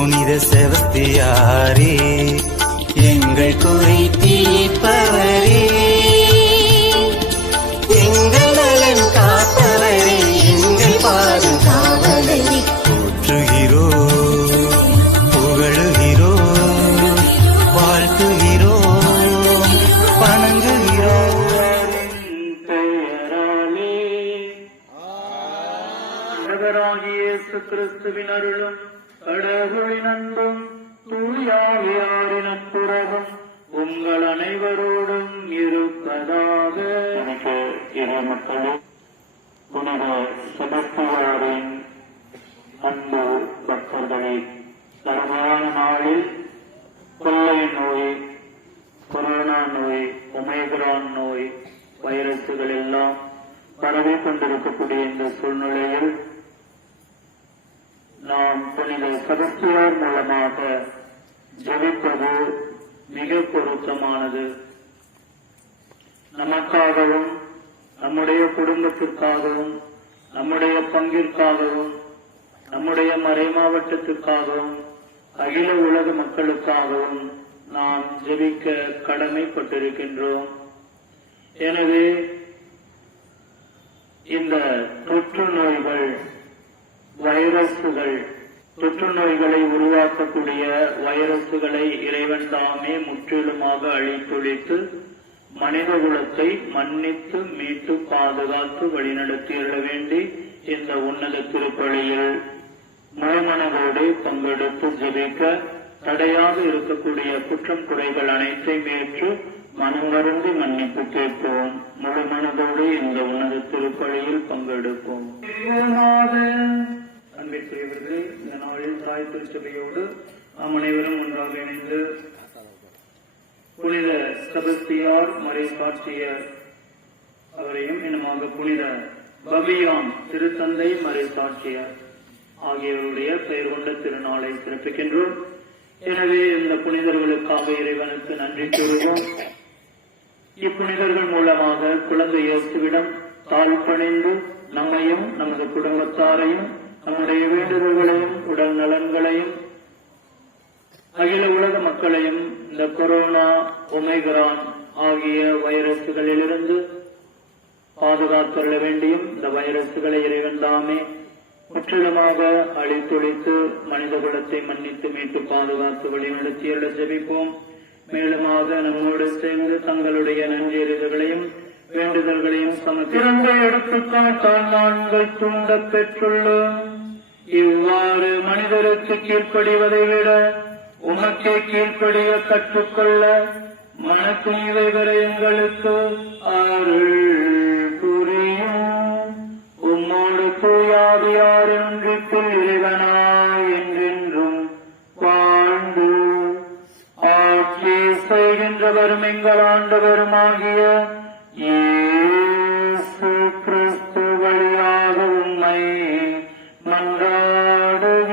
புனித செபஸ்தியாரே, எங்கள் குறை தீர்ப்பவரே, எங்கள் நலன் காப்பவரே, எங்கள் பாதுகாவலரே, போற்றுகிறோம், புகழுகிறோம், வாழ்த்துகிறோம், வணங்குகிறோம். இயேசு கிறிஸ்துவின் அருளும் கடவுளின் அன்பும் தூயாவியாரின் நட்புறவும் உங்கள் அனைவரோடும் இருப்பதாக. மக்களே, புனித செபஸ்தியாரின் அன்பு பக்தர்களே, தருமையான நாளில் கொள்ளை நோய், கொரோனா நோய், ஒமைக்ரான் நோய், வைரசுகள் எல்லாம் பரவி கொண்டிருக்கக்கூடிய இந்த சூழ்நிலையில் நாம் புனித செபஸ்தியார் மூலமாக ஜெபிப்பது மிக பொருத்தமானது. நமக்காகவும், நம்முடைய குடும்பத்திற்காகவும், நம்முடைய பங்கிற்காகவும், நம்முடைய மறை மாவட்டத்திற்காகவும், அகில உலக மக்களுக்காகவும் நாம் ஜெபிக்க கடமைப்பட்டிருக்கின்றோம். எனவே இந்த தொற்று நோய்கள், வைரசுகள், தொற்று நோய்களை உருவாக்கக்கூடிய வைரசுகளை இறைவன் தாமே முற்றிலுமாக அழித்தொழித்து மனித குலத்தை மன்னித்து மீட்டு பாதுகாத்து வழிநடத்தியுள்ள வேண்டி இந்த உன்னத திருப்பலியில் முழுமனதோடு பங்கெடுத்து ஜெபிக்க தடையாக இருக்கக்கூடிய குற்றம் குறைகள் அனைத்தையும் ஏற்று மனமருந்தி மன்னிப்பு கேட்போம். முழு மனதோடு இந்த உன்னத திருப்பலியில் பங்கெடுப்போம். அன்பிற்குரியவர்களே, இந்த நாளில் தாய் திருச்சபையோடு நாம் அனைவரும் ஒன்றாக இணைந்து புனித செபஸ்தியார் மறை சாட்சியர் அவரையும் இனமாக புனித பபியான் திருத்தந்தை மறை சாட்சியர் ஆகியோருடைய பெயர் கொண்ட திருநாளை சிறப்பிக்கின்றோம். எனவே இந்த புனிதர்களுக்காக இறைவனுக்கு நன்றி கூறுவோம். இப்புனிதர்கள் மூலமாக குழந்தை இயேசுவிடம் தாழ்பணிந்து நம்மையும் நமது குடும்பத்தாரையும் நம்முடைய வேண்டுதல்களையும் உடல் நலன்களையும் அகில உலக மக்களையும் இந்த கொரோனா, ஒமைக்ரான் ஆகிய வைரசுகளிலிருந்து பாதுகாத்துள்ள வேண்டியும் இந்த வைரசுகளை இறைவன் தாமே முற்றிலுமாக அழித்தொழித்து மனித குலத்தை மன்னித்து மீட்டு பாதுகாத்து வழிநடத்தியுள்ள ஜெபிப்போம். மேலுமாக நம்மோடு சேர்ந்து தங்களுடைய நன்றெறிதல்களையும் வேண்டுதல்களையும் சமத்திறந்த எடுத்துக்காட்டால் நாங்கள் தூண்டப் பெற்றுள்ளோம். இவ்வாறு மனிதருக்கு கீழ்ப்படிவதை விட உமக்கே கீழ்ப்படிய கற்றுக்கொள்ள மனத்துணிவைகளை எங்களுக்கு அருள் புரியும். உம்மோடு தூயாவியார் ஒன்றிப்பில் இறைவனாய் என்றென்றும் வாழ்ந்து ஆட்சி செய்கின்றவரும் எங்கள் ஆண்டவருமாகிய இயேசு கிறிஸ்து வழியாக உம்மை மன்றாடுகின்றோம்.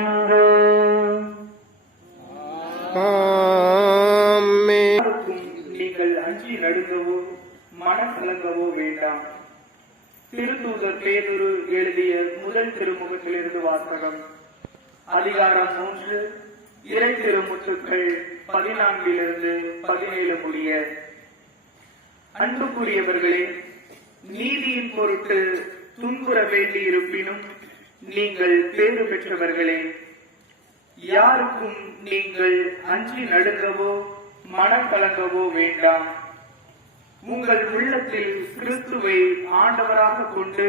நீங்கள் அஞ்சி நடுங்கவோ மனக்கலங்கவோ வேண்டாம். திருத்தூதர் பேதுரு எழுதிய முதல் திருமுகத்திலிருந்து வாசகம். அதிகாரம் 3, இறை திருமுற்றுக்கள் 14-17 முடிய. அன்புக்குரியவர்களே, நீதியின் பொருட்டு துன்புற வேண்டி இருப்பினும் நீங்கள் பேறு பெற்றவர்களே. யாருக்கும் நீங்கள் அஞ்சி நடுங்கவோ மனக்கலங்கவோ வேண்டாம். உங்கள் உள்ளத்தில் கிறிஸ்துவை ஆண்டவராக கொண்டு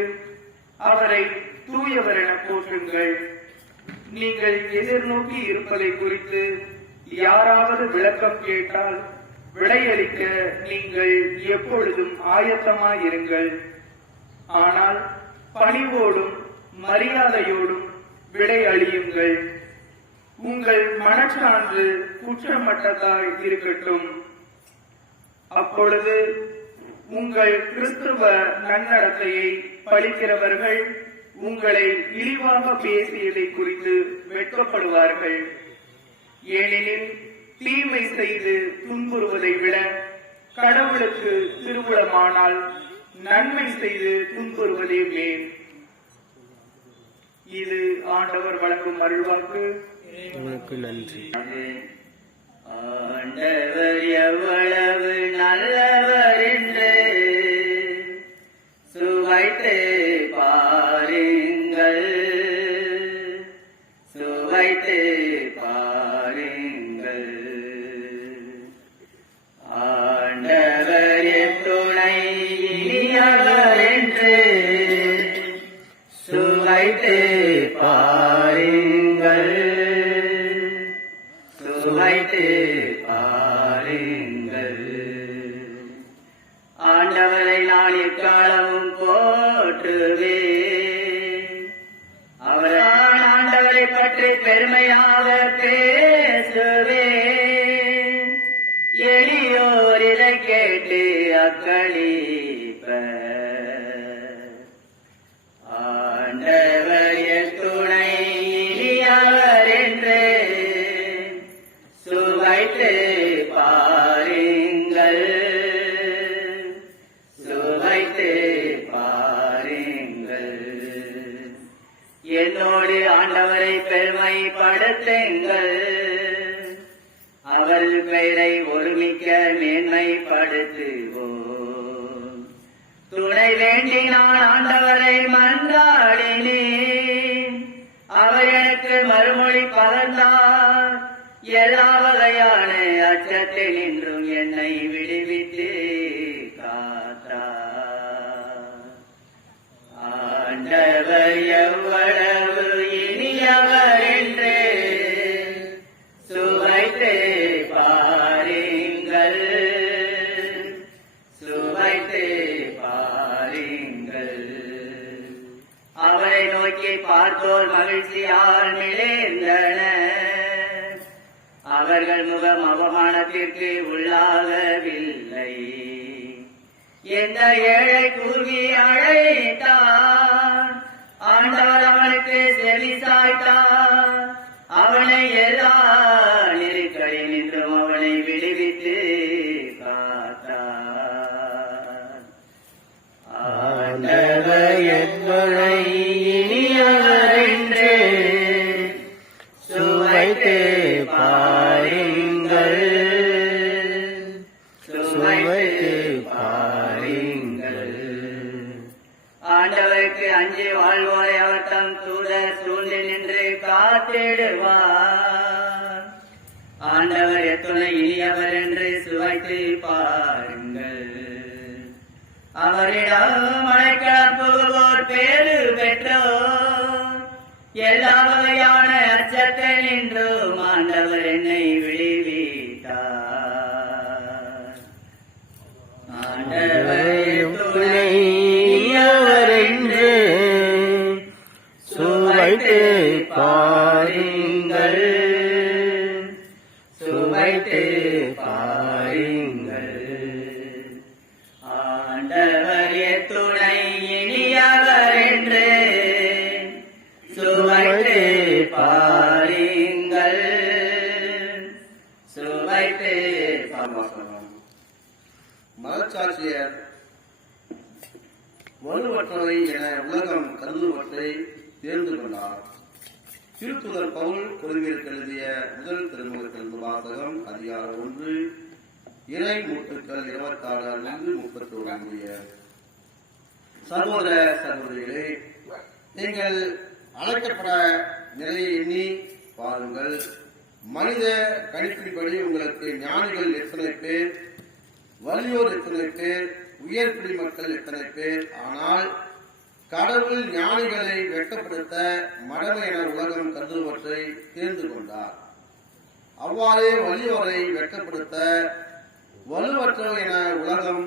அவரை தூயவர் என போற்றுங்கள். நீங்கள் எதிர்நோக்கி இருப்பதை குறித்து யாராவது விளக்கம் கேட்டால் விடையளிக்க நீங்கள் எப்பொழுதும் ஆயத்தமாயிருங்கள். ஆனால் பணிவோடும் மரியாதையோடும் விடை அளியுங்கள். உங்கள் மனச்சான்று குற்றமற்றதாய் இருக்கட்டும். அப்பொழுது உங்கள் கிறிஸ்துவ நன்னடத்தையை பழிக்கிறவர்கள் உங்களை இழிவாக பேசியதை குறித்து வெட்கப்படுவார்கள். ஏனெனில் தீமை செய்து துன்புறுவதை விட கடவுளுக்கு திருவுளமானால் நன்மை செய்து துன்புறுவதே மேல். இது ஆண்டவர் வழங்கும் அருள்வாக்கு. உங்களுக்கு நன்றி. ஆண்டவர் எவ்வளவு நல்லவர் என்று சுவைத்து பாருங்கள், சுவைத்து பாருங்கள். ஆண்டவர் துணை இனியவர் என்று சுவைத்து பாருங்கள், சுவைத்து பாருங்கள். ஆண்டவரை நான் எக்காலமும் போற்றுவேன், அவரால் ஆண்டவரை பற்றி பெருமையாக பேசுவேன். எளியோர் இதை கேட்டு அக்களிப்பர். ஆண்டவர் துணை இனியவர் என்று சுவைத்து பாருங்கள், சுவைத்து பாருங்கள். என்னோடு ஆண்டவரை பெருமைப்படுத்துங்கள், அவர் பெயரை ஒருமிக்க மேன்மைப்படுத்துவோம். துணை வேண்டி நான் ஆண்டவரை மன்றாடினேன், அவர் எனக்கு மறுமொழி பகர்ந்தார். எல்லா வகையான அச்சத்தில் நின்றும் என்னை விடுவித்து காத்தார். ஆண்டவர் எவ்வளவு இனியவர் என்று சுவைத்து பாருங்கள், சுவைத்து பாருங்கள். அவரை நோக்கி பார்த்தோர் மகிழ்ச்சியால் மிளர்ந்தனர், அவர்கள் முகம் அவமானத்திற்கு உள்ளாகவில்லை. எந்த ஏழை கூவி அழைத்தார், ஆண்டவர் அவனுக்கு செவி சாய்த்தார். அவனை எல்லா நெருக்கடி நின்றும் அவனை விடுவித்து காத்தார். ஆண்டவர் எவ்வளவு இனியவர் என்று சுவைத்து பாருங்கள், சுவைத்து பாருங்கள். ஆண்டவருக்கு அஞ்சி வாழ்வோரை அவர் தம் தூதர் சூழ்ந்து நின்று காத்திடுவார். ஆண்டவர் எத்துணை இனியவர் என்று சுவைத்து பாருங்கள். அவரிடம் அழைக்க புகுவோர் பேறு பெற்றோர். எல்லா வகையான அச்சத்தில் நின்றும் ஆண்டவர் என்னை விடுவித்தார். ஆண்டவர் துணை இனியவர் என்று சுவைத்து பாருங்கள், சுவைத்து பாருங்கள். ஆண்டவர் துணை இனியவர் என்று சுவைத்து பாருங்கள், சுவைத்து பாருங்கள். மதச்சாட்சியர் வலுவற்றவை என உலகம் கருதுவற்றை தேர்ந்து கொண்டார். திருத்துதர் பவுல் கொரிந்தியருக்கு எழுதிய முதல் திருமுகத்திலிருந்து வாசகம், அதிகாரம் 1, இறை மூட்டுக்கள் 26-31. சகோதர சகோதரிகளே, நீங்கள் அழைக்கப்பட நிலையை எண்ணி பாருங்கள். மனித கணிப்பின்படி உங்களுக்கு ஞானிகள் எத்தனை பேர், வலியோர் எத்தனை பேர், உயர்குடி மக்கள் எத்தனை பேர். ஆனால் கடவுள் ஞானிகளை வெட்கப்படுத்த மடமை என உலகம் கருதுவற்றை தேர்ந்து கொண்டார். அவ்வாறே வலியோரை வெட்கப்படுத்த வலுவற்றவை என உலகம்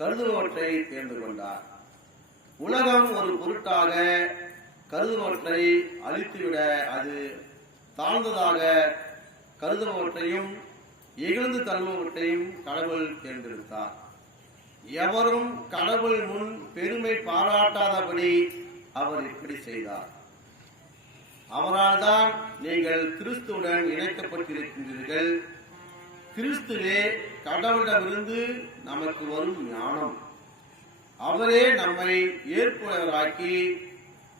கருதுவற்றை தேர்ந்து கொண்டார். உலகம் ஒரு பொருட்டாக கருதுவற்றை அழித்துவிட அது தாழ்ந்ததாக கருதுபவற்றையும் இகழ்ந்து தள்ளுபவற்றையும் கடவுள் தேர்ந்தெடுத்தார். எவரும் கடவுள் முன் பெருமை பாராட்டாதபடி அவர் இப்படி செய்தார். அவரால் தான் நீங்கள் கிறிஸ்துவுடன் இணைக்கப்பட்டிருக்கின்றீர்கள். கிறிஸ்துவே கடவுளிடமிருந்து நமக்கு வரும் ஞானம். அவரே நம்மை ஏற்புடையவராக்கி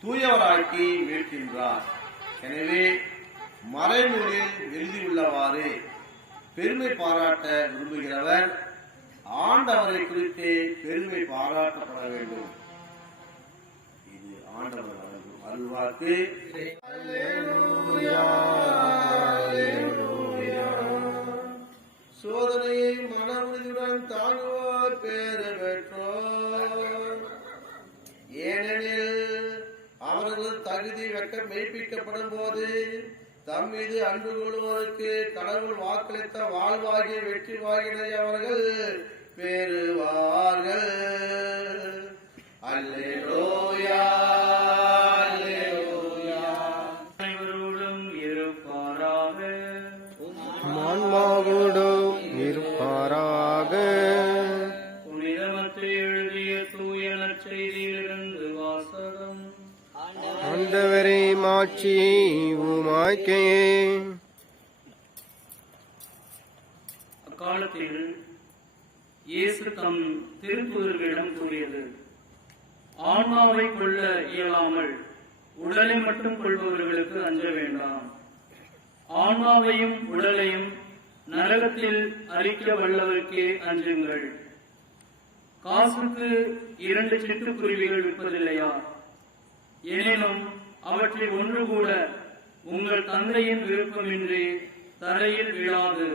தூயவராக்கி மீட்கின்றார். எனவே மறைநூலில் எழுதியுள்ளவாறு பெருமை பாராட்ட விரும்புகிறவர் ஆண்டவரை குறித்து பெருமை பாராட்டப்பட வேண்டும். இது ஆண்டவர் வழங்கும் அருள்வாக்கு. சோதனையை மன உறுதியுடன் தாங்குவோர் பேறு பெற்றோர், ஏனெனில் அவர்கள் தகுதி மெய்ப்பிக்கப்படும் போது தம் மீது அன்பு கொள்வோருக்கு கடவுள் வாக்களித்த வாழ்வாகிய வெற்றி வாகினை அவர்கள் பெறுவார்கள். அல்லேலூயா, அல்லேலூயா. அனைவரோடும் இருப்பாராக. ஆன்மாவோடும் இருப்பாராக. புனிதமத்தை எழுதிய தூய நற்செய்தியிலிருந்து வாசகம். ஆண்டவரே மாட்சி உமாக்கே. அக்காலத்தில் இயேசு தம் திருத்தூதர்களிடம் கூறியது, ஆன்மாவை கொள்ள இயலாமல் உடலை மட்டும் கொள்பவர்களுக்கு அஞ்ச வேண்டாம். ஆன்மாவையும் உடலையும் நரகத்தில் அழிக்க வல்லவருக்கே அஞ்சுங்கள். காசுக்கு 2 சிட்டுக்குருவிகள் விற்பதில்லையா? எனினும் அவற்றில் ஒன்று கூட உங்கள் தந்தையின் விருப்பமின்றி தரையில் விழாது.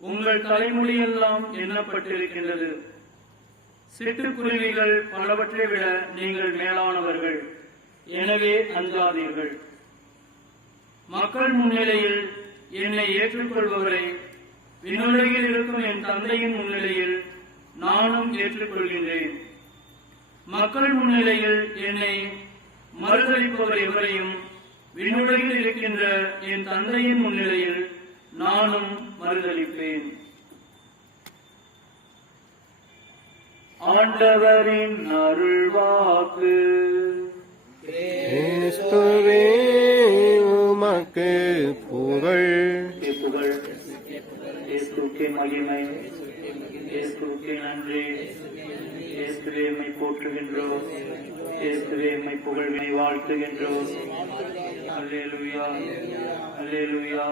உங்கள் தலைமுடியெல்லாம் எண்ணப்பட்டிருக்கின்றது. சிட்டுக்குருவிகள் பலவற்றை விட நீங்கள் மேலானவர்கள். எனவே அஞ்சாதீர்கள். மக்கள் முன்னிலையில் என்னை ஏற்றுக்கொள்பவரை விண்ணுலகில் இருக்கும் என் தந்தையின் முன்னிலையில் நானும் ஏற்றுக்கொள்கின்றேன். மக்கள் முன்னிலையில் என்னை மறுதளிப்பவர் எவரையும் விண்ணுலகில் இருக்கின்ற என் தந்தையின் முன்னிலையில் நானும் மறுதளிப்பேன். ஆண்டவரின் அருள்வாக்கு. கிறிஸ்துவே உமக்கு புகழ். புகழ். இயேசுவுக்கே மகிமை. இயேசுவுக்கே நன்றி. இயேசுவே உம்மை போற்றுகின்றோம். இயேசுவே உம்மை புகழ்வினை வாழ்த்துகின்றோம். அல்லேலூயா, அல்லேலூயா.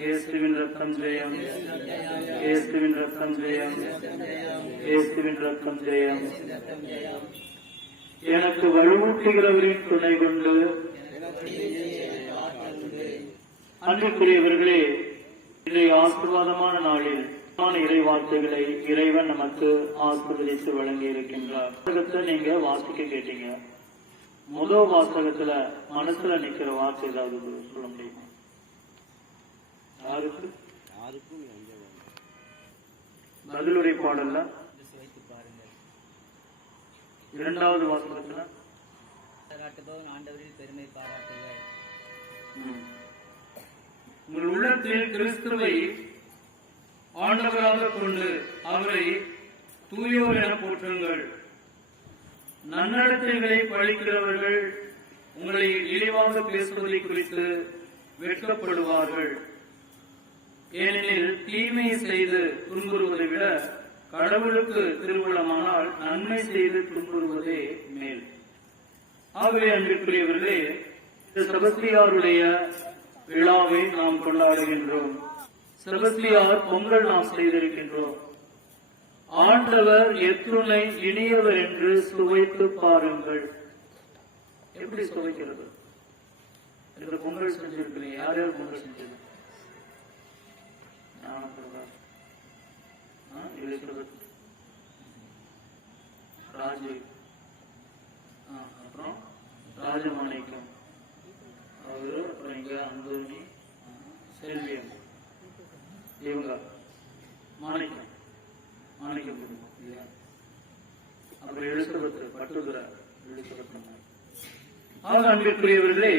இயேசுவின் ரத்தம் ஜெயம். இயேசுவின் ரத்தம் ஜெயம். இயேசுவின் ரத்தம் ஜெயம். எனக்கு வலுவூட்டுகிறவரின் துணை கொண்டு. அன்புக்குரியவர்களே, இன்றைய ஆசீர்வாதமான நாளில் இறை வார்த்தைகளை இறைவன் நமக்கு ஆசீர்வதித்து வழங்கி இருக்கின்றார். வாசகத்தை நீங்க வாசிக்க கேட்டீங்க. முதல் வாசகத்துல மனசுல நிக்கிற வார்த்தை ஏதாவது சொல்ல முடியுமா? யாருக்கு? பதிலுரை பாடல்ல 2வது வாசகத்துல ஆண்டவரில் பெருமை பாராட்டுங்கள். உங்கள் உள்ளத்தில் கிறிஸ்துவை ஆண்டவராக கொண்டு அவரை தூயோர் என போற்றுங்கள். நன்னடத்தைகளை பழிக்கிறவர்கள் உங்களை இழிவாக பேசுவதை குறித்து வெட்கப்படுவார்கள். ஏனெனில் தீமையை செய்து துன்புறுவதை விட கடவுளுக்கு திருவுளமானால் நன்மை செய்து துன்புறுவதே மேல். ஆகவே அன்பிற்குரியவர்களே, இந்த செபஸ்தியாருடைய விழாவை நாம் கொண்டாடுகின்றோம். செபஸ்தியார் பொங்கல் நாம் செய்திருக்கின்றோம். ஆண்டவர் எத்துணை இனியவர் என்று சுவைத்து பாருங்கள். எப்படி சுவைக்கிறது? இந்த பொங்கல் செஞ்சிருக்கீங்க. யார் யார் பொங்கல் செஞ்சது? ராஜு, அப்புறம் ராஜமாணிக்கம் அவரு, அப்புறம் இங்க அந்தோனி, செல்வியம், இவங்க மாணிக்கம் குடும்பம் இல்லையா? அப்புறம் எழுத்துபத்து பட்டுதுர எழுத்துபத்து. ஆக அன்பிற்குரியவர்களே,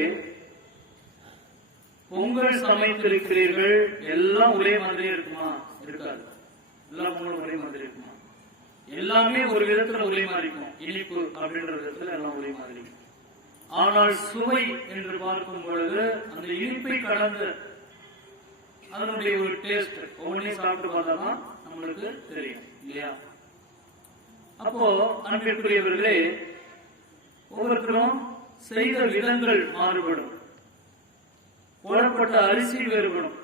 பொங்கல் சமைத்திருக்கிறீர்கள். எல்லாம் ஒரே மாதிரி இருக்குமா? இருக்காது. எல்லா பொங்கலும் ஒரே மாதிரி இருக்குமா? எல்லாமே ஒரு விதத்துல ஒரே மாதிரி இருக்கும். இனிப்பு அப்படின்ற விதத்துல எல்லாம் ஒரே மாதிரி இருக்கும். ஆனால் சுவை என்று பார்க்கும் பொழுது அந்த இனிப்பை கடந்து அதனுடைய ஒரு டேஸ்ட் ஒவ்வொன்றையும் சாப்பிட்டு பார்த்தாதான் நம்மளுக்கு தெரியும் இல்லையா? அப்போ அன்பிற்குரியவர்களே, ஒவ்வொருத்தரும் செய்த விதங்கள் மாறுபடும். போடப்பட்ட அரிசி வேறுபடும்.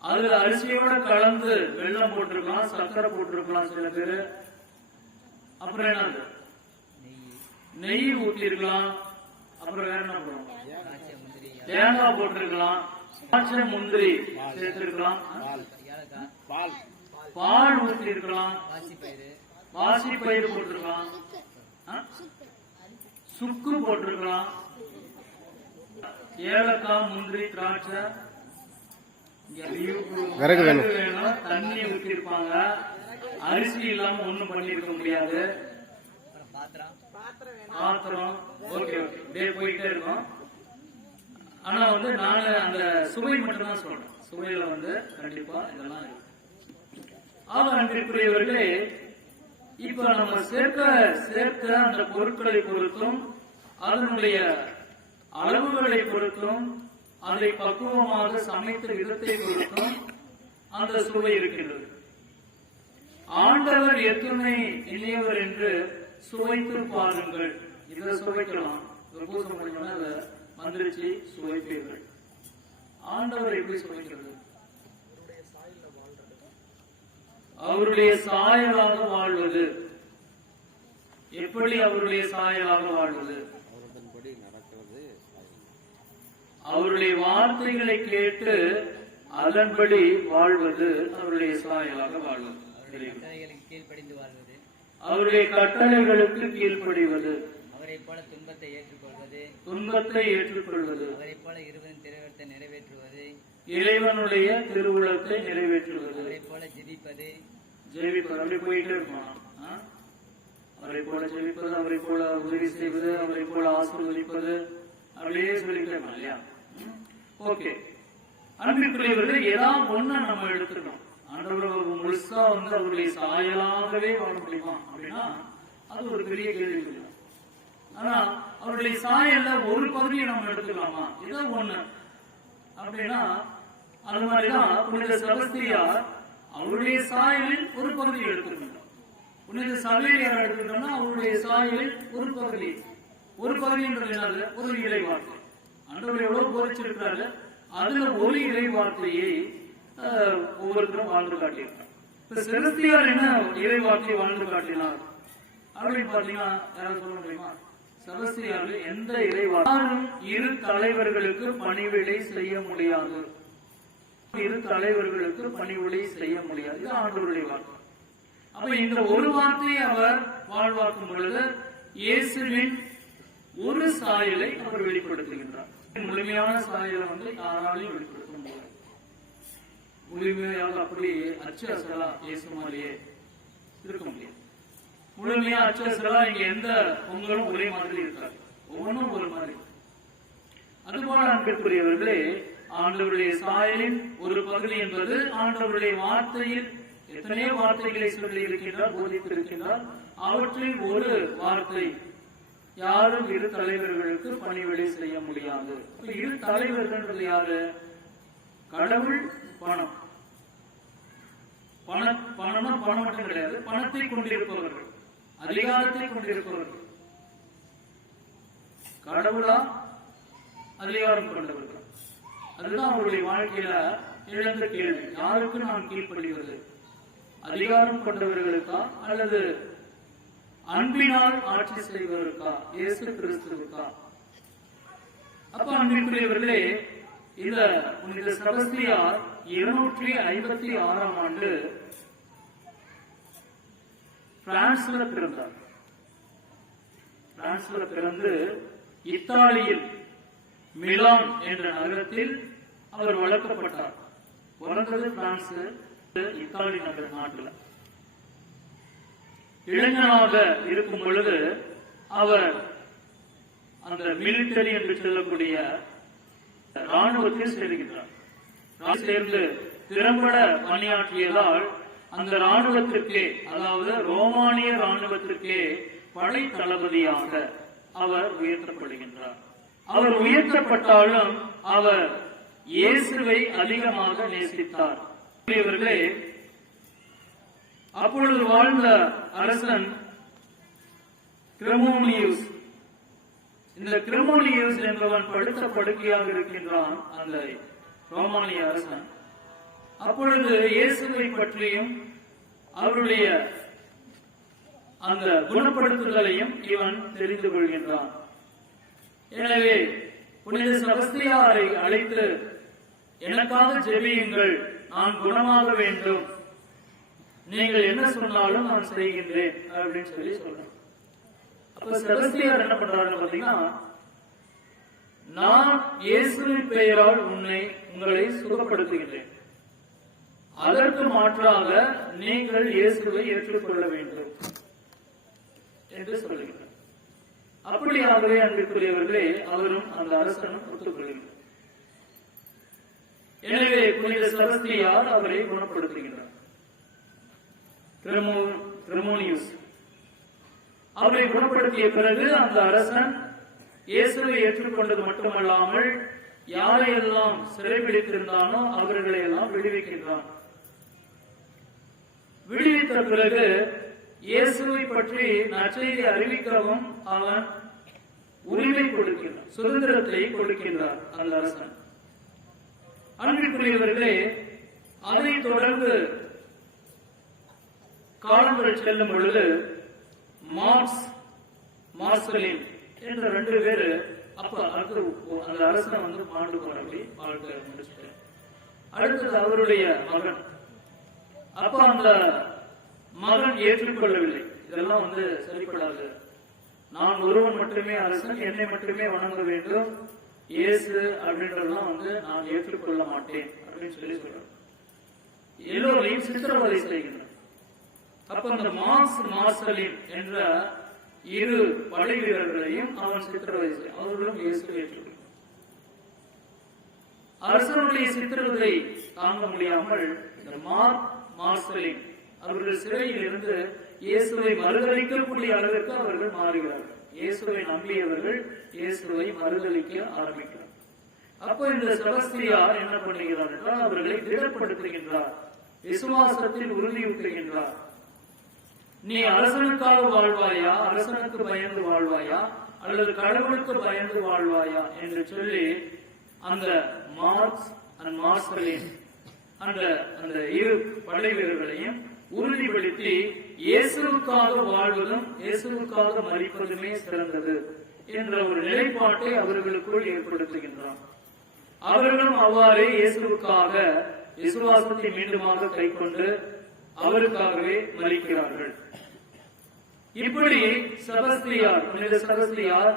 அதுல அரிசியோட கலந்து வெல்லம் போட்டிருக்கலாம், சர்க்கரை போட்டிருக்கலாம் சில பேரு. அப்புறம் என்னது, நெய் ஊத்திருக்கலாம். அப்புறம் வேற என்ன பண்ணுவோம், தேங்காய் போட்டிருக்கலாம், திராட்சை முந்திரி சேர்த்திருக்கலாம், பால் ஊத்தி இருக்கலாம், பாசி பயிறு போட்டிருக்கலாம், சுக்கு போட்டிருக்கலாம், ஏலக்காய், முந்திரி, திராட்சை, விறகு வேணும், தண்ணி ஊத்தி இருப்பாங்க. அரிசி இல்லாம ஒண்ணும் பண்ணிருக்க முடியாது. பாத்திரம், ஓகே ஓகே போயிட்டே இருக்கும். ஆனா நான் அந்த சுவை மட்டும் தான் சொல்றேன். சுவையில கண்டிப்பா இதெல்லாம் இருக்கு. அன்பிற்குரியவர்களே, இப்ப நம்ம சேர்க்க அந்த பொருட்களை பொறுத்தும் அதனுடைய அளவுகளை பொறுத்தும் அதை பக்குவமாக சமைத்த விதத்தை பொறுத்தும் அந்த சுவை இருக்கின்றது. ஆண்டவர் எத்துணை இனியவர் என்று சுவைத்து பாருங்கள். இதை சுவைக்கலாம், பூசம் பண்ணோம்னா அதை மந்திரிச்சு சுவைப்பீர்கள். ஆண்டவர் எப்படி சுவைக்கிறது? அவருடைய சாயலாக வாழ்வது. எப்படி அவருடைய சாயலாக வாழ்வது? அவருடைய வார்த்தைகளை கேட்டு அதன்படி வாழ்வது அவருடைய சாயலாக வாழ்வது. அவருடைய கட்டளைகளுக்கு கீழ்ப்படிவது, அவரை போல துன்பத்தை ஏற்றுக்கொள்வது, அவரை போல இருவரின் திருவிழத்தை நிறைவேற்றுவது, இறைவனுடைய திருவுளத்தை நிறைவேற்றுவது, அவரை போல ஜெபிப்பது. அப்படி போயிட்டே இருப்பான். அவரை போல ஜெபிப்பது, அவரை போல உதவி செய்வது, அவரை போல ஆசீர்வதிப்பது, அப்படியே சொல்லிட்டே இருப்பான் இல்லையா? ஓகே, அன்பிற்குரியவர்கள் ஏதாவது ஒண்ணு நம்ம எடுத்துக்கணும். ஆண்டவர் முழுசா அவருடைய சாயலாகவே வாழ முடியுமா அப்படின்னா அது ஒரு பெரிய கேள்வி. ஆனா அவருடைய சாயல்ல ஒரு பகுதியை நம்ம எடுத்துக்கலாமா? ஏதோ ஒண்ணு அப்படின்னா அது மாதிரிதான் புனித செபஸ்தியார் அவருடைய சாயலில் ஒரு பகுதியை எடுத்துக்கணும். புனித சவேரியார் எடுத்துக்கிட்டோம்னா அவருடைய சாயலில் ஒரு பகுதின்றது என்னது? ஒரு இறை வார்த்தை. ஆண்டவர் எவ்வளவு போதிச்சிருக்கிறாரு, அதுல ஒரு இறை வார்த்தையை ஒவ்வொருத்தரும் வாழ்ந்து காட்டியிருக்காங்க. செபஸ்தியார் என்ன இறை வார்த்தையை வாழ்ந்து காட்டினார் அப்படின்னு பாத்தீங்கன்னா யாராவது சொல்ல முடியுமா? செபஸ்தியார் எந்த இறை வார்த்தை, இரு தலைவர்களுக்கு பணிவிடை செய்ய முடியாது, இது ஆண்டவருடைய வார்த்தை. அப்ப இந்த ஒரு வார்த்தையை அவர் வாழ்வாக்கும் பொழுது இயேசுவின் ஒரு சாயலை அவர் வெளிப்படுத்துகின்றார். முழுமையான சாயலை யாராலையும் வெளிப்படுத்த முடியாது. முழுமையாக அப்படி அச்சு அசலா இயேசு மாதிரியே இருக்க முடியாது. முழுமையா அச்சு அசலா இங்க எந்த பொங்கலும் ஒரே மாதிரி இருக்காது, ஒவ்வொன்றும் ஒரு மாதிரி. அதுபோல அன்பிற்குரியவர்களே, ஆண்டவருடைய சாயலின் ஒரு பகுதி என்பது ஆண்டவருடைய வார்த்தையில் எத்தனையோ வார்த்தைகளை சொல்லி இருக்கின்றார், போதித்திருக்கின்றார். அவற்றில் ஒரு வார்த்தை, யாரும் இரு தலைவர்களுக்கு பணிவிடை செய்ய முடியாது. இரு தலைவர்கள் யாரு? கடவுள், பணம். பணம்னா பணம் மட்டும் கிடையாது, பணத்தை கொண்டிருப்பவர்கள், அதிகாரத்தை கொண்டிருப்பவர்கள். கடவுளா அதிகாரம் கொண்டவர்கள். அதுதான் அவருடைய வாழ்க்கையில இழந்த கேள்வி. யாருக்கு நான் கீழ்ப்படுகிறது? அதிகாரம் கொண்டவர்களுக்கா அல்லது அன்பினால் ஆட்சி செய்வதற்கா? இயேசு கிறிஸ்துவுக்கா? அப்ப அன்பிற்குரியவர்களே, இந்த புனித செபஸ்தியார் 256ஆம் ஆண்டு பிரான்ஸ்ல பிறந்தார். பிரான்ஸ்ல பிறந்து இத்தாலியில் மிலான் என்ற நகரத்தில் அவர் வளர்க்கப்பட்டார். பிறந்தது பிரான்ஸ், இத்தாலி நகர நாட்டில். இளைஞனாக இருக்கும் பொழுது அவர் அந்த மிலிட்டரி என்று சொல்லக்கூடிய ராணுவத்தில் சேர்கின்றார். சேர்ந்து திறம்பட பணியாற்றியதால் அந்த ராணுவத்திற்கே, அதாவது ரோமானிய ராணுவத்திற்கே படை தளபதியாக அவர் உயர்த்தப்படுகின்றார். அவர் உயர்த்தப்பட்டாலும் அவர் இயேசுவை அதிகமாக நேசித்தார். இவர்களே, அப்பொழுது வாழ்ந்த அரசன் கிரமோனியூஸ், இந்த கிரிமோனியஸ் என்பவன் படுத்த படுக்கையாக இருக்கின்றான் அந்த ரோமானிய அரசன். அப்பொழுது இயேசுவை பற்றியும் அவருடைய அந்த குணப்படுத்துதலையும் இவன் தெரிந்து கொள்கின்றான். எனவே புனித செபஸ்தியாரை அழைத்து எனக்காக ஜெபியுங்கள், நான் குணமாக வேண்டும், நீங்கள் என்ன சொன்னாலும் நான் செய்கின்றேன் அப்படின்னு சொல்லி சொல்றேன். அப்ப செபஸ்தியார் என்ன பண்றாருன்னு பாத்தீங்கன்னா, நான் இயேசுவின் பெயரால் உங்களை சுகப்படுத்துகின்றேன், அதற்கு மாற்றாக நீங்கள் இயேசுவை ஏற்றுக்கொள்ள வேண்டும் என்று சொல்லுகிறார். அப்படியாகவே அன்பிற்குரியவர்களே அவரும் அந்த அரசனும் ஒத்துக்கொள்கிறார். எனவே புனித செபஸ்தியார் அவரை குணப்படுத்துகின்றார். கிரிமோனியஸ் அவரை குணப்படுத்திய பிறகு அந்த அரசன் இயேசுவை ஏற்றுக்கொண்டது மட்டுமல்லாமல் யாரையெல்லாம் சிறைபிடித்திருந்தானோ அவர்களை எல்லாம் விடுவிக்கின்றான். விடுவித்த பிறகு இயேசுவை பற்றி நற்செய்தி அறிவிக்கவும் அவன் உரிமை கொடுக்கின்றான், சுதந்திரத்தை கொடுக்கின்றார் அந்த அரசன். அன்பிற்குரியவர்களே, அதைத் தொடர்ந்து காலங்கள் செல்லும் பொழுது மார்சலின் என்ற 2 பேரு அந்த அரசனை மாண்டு போனபடி வாழ்க்கை முடிச்சுட்டு, அடுத்தது அவருடைய மகன். அப்ப அந்த மகன் ஏற்றுக்கொள்ளவில்லை. இதெல்லாம் சரிப்படாது, நான் ஒருவன் மட்டுமே அரசன், என்னை மட்டுமே வணங்க வேண்டும், இயேசு அப்படின்றதெல்லாம் நான் ஏற்றுக்கொள்ள மாட்டேன் அப்படின்னு சொல்லி சொல்றார். எல்லோரையும் சித்திரவதை செய்கின்றார். அப்ப அந்த மார்சலின் என்ற 2 படை வீரர்களையும் அவன் சித்திரவதை செய்ய, அவர்களும் இயேசு ஏற்றுக்கொண்டார். அரசனுடைய சித்திரவதை தாங்க முடியாமல் இந்த மார்சலின் அவர்கள் சிறையில் இருந்து இயேசுவை மறுதலிக்கக்கூடிய அளவிற்கு அவர்கள் மாறுகிறார்கள். இயேசுவை நம்பியவர்கள் இயேசுவை மறுதலிக்க ஆரம்பிக்கிறார். அப்போ இந்த செபஸ்தியார் என்ன பண்ணுகிறார் என்றால் அவர்களை திடப்படுத்துகின்றார், விசுவாசத்தில் உறுதியூட்டுகின்றார். நீ அரசனுக்காக வாழ்வாயா, அரசனுக்கு பயந்து வாழ்வாயா, அல்லது கடவுளுக்கு பயந்து வாழ்வாயா என்று சொல்லி அந்த மார்சலின் அந்த 2 படை வீரர்களையும் உறுதிப்படுத்தி இயேசுவுக்காக வாழ்வதும் இயேசுவுக்காக மரிப்பதுமே சிறந்தது என்ற ஒரு நிலைப்பாட்டை அவர்களுக்குள் ஏற்படுத்துகின்றார். அவர்களும் அவ்வாறே இயேசுவுக்காக விசுவாசத்தை மீண்டுமாக கைக்கொண்டு அவருக்காகவே மரிக்கிறார்கள். இப்படி புனித செபஸ்தியார்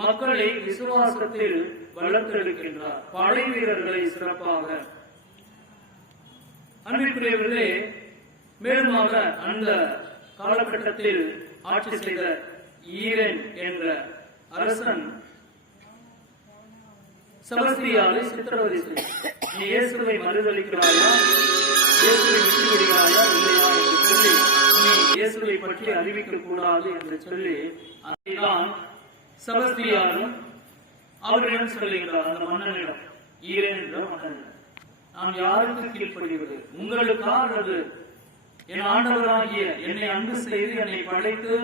மக்களை விசுவாசத்தில் வளர்த்தெடுக்கின்றார், படை வீரர்களை சிறப்பாக. அன்பிற்குரியவர்களே, மேலுமாக அந்த காலகட்டத்தில் ஆட்சி செய்த ஈரன் என்ற அரசன் செபஸ்தியாரை சித்திரவதை செய்தார். நீ இயேசுவை மறுதலிக்கிறாயா, இயேசுவை விட்டுவிடுகிறாயா இல்லையா என்று சொல்லி, நீ இயேசுவை பற்றி அறிவிக்க கூடாது என்று சொல்லி, அதைதான் செபஸ்தியாரும் அவரிடம் சொல்லுகிறார். அந்த மன்னனிடம், ஈரன் என்ற மன்னனிடம், நான் யாருக்கு கீழ்ப்படுவது, உங்களுக்கா அல்லது என் ஆண்டவராகிய என்னை அன்பு செய்து என்னை படைத்து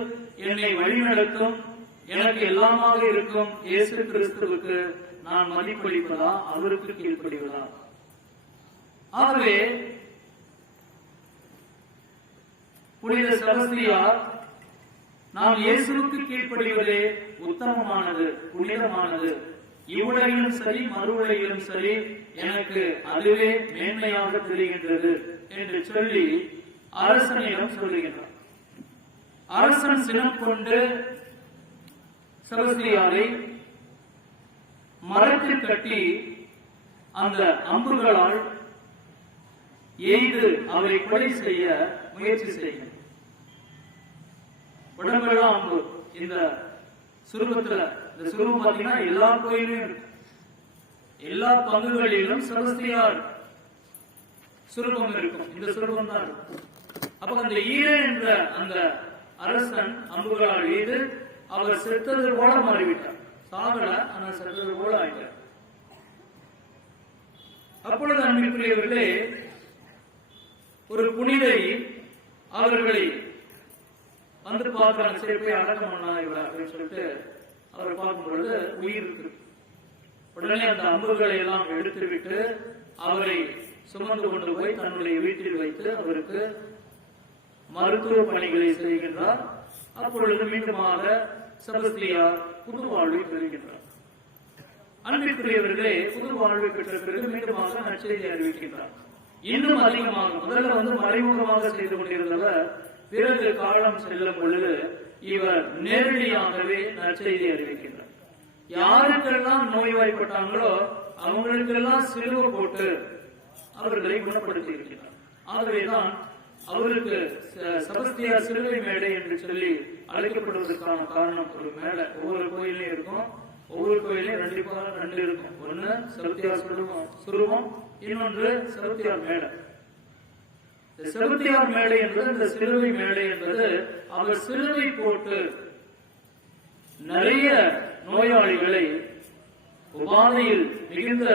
என்னை வழிநடத்தும் எனக்கு எல்லாமாக இருக்கும் இயேசு கிறிஸ்துவுக்கு நான் மதிப்பளிப்பதா, அவருக்கு கீழ்ப்படிவதா? ஆகவே புனித செபஸ்தியார், நாம் இயேசுவுக்கு கீழ்ப்படிவதே உத்தமமானது, புனிதமானது, இவ்வுலகிலும் சரி மறு உலகிலும் சரி எனக்கு அதுவே மேன்மையாக தெரிகின்றது என்று சொல்லி அரசனிடம் சொல்லுகின்றார். அரசன் சினம் கொண்டு செபஸ்தியாரை மரத்தில் கட்டி அந்த அம்புகளால் எய்து அவரை கொலை செய்ய முயற்சி செய்கிறார். உடம்பெல்லாம் அம்பு. இந்த சுரூபத்துல, இந்த சுரூபம் பாத்தீங்கன்னா எல்லா கோயிலும் இருக்கு, எல்லா பங்குகளிலும் செபஸ்தியார் சுரூபம் இருக்கும். இந்த சுரூபம் தான் இருக்கும். அப்ப அந்த ஈரன் என்ற அந்த அரசன் அம்புகளால் எய்து அவர் செத்தது போல மாறிவிட்டார். சாகல, ஆனால் செத்தது போல ஆயிட்டார். அப்பொழுது அன்பிற்குரியவர்களே, ஒரு புனிதை அவர்களை பார்க்கிறாங்க, சரி போய் அடக்கம் பண்ணா இவர் அப்படின்னு சொல்லிட்டு அவரை பார்க்கும் பொழுது உயிர் இருக்கு. உடனே அந்த அம்புகளை எல்லாம் எடுத்துவிட்டு அவரை சுமந்து கொண்டு போய் தன்னுடைய வீட்டில் வைத்து அவருக்கு மருத்துவ பணிகளை செய்கின்றார். அப்பொழுது மீண்டுமாக செபஸ்தியார் புது வாழ்வை பெறுகின்றார். அன்பிற்குரியவர்களே, புது வாழ்வை பெற்ற பிறகு மீண்டுமாக நற்செய்தி அறிவிக்கின்றார். இன்னும் அதிகமாக முதல்ல மறைமுகமாக செய்து கொண்டிருந்தவர் பிறகு காலம் செல்லும் பொழுது இவர் நேரடியாகவே நற்செய்தி அறிவிக்கின்றார். யாருக்கெல்லாம் நோய்வாய்ப்பட்டாங்களோ அவங்களுக்கெல்லாம் சிலுவை போட்டு அவர்களை குணப்படுத்தி இருக்கிறார். ஆகவேதான் அவருக்கு செபஸ்தியார் சிலுவை மேடை என்று சொல்லி அழைக்கப்படுவதற்கான காரணம். ஒரு மேடை ஒவ்வொரு கோயிலையும் இருக்கும். ஒவ்வொரு கோயிலையும் ரெண்டு இருக்கும். ஒன்னு செபஸ்தியார் சுரூபம், இன்னொன்று செபஸ்தியார் மேடை. செபஸ்தியார் மேடை என்பது, இந்த சிலுவை மேடை என்பது அவர் சிலுவை போட்டு நிறைய நோயாளிகளை உபாதையில் மிகுந்த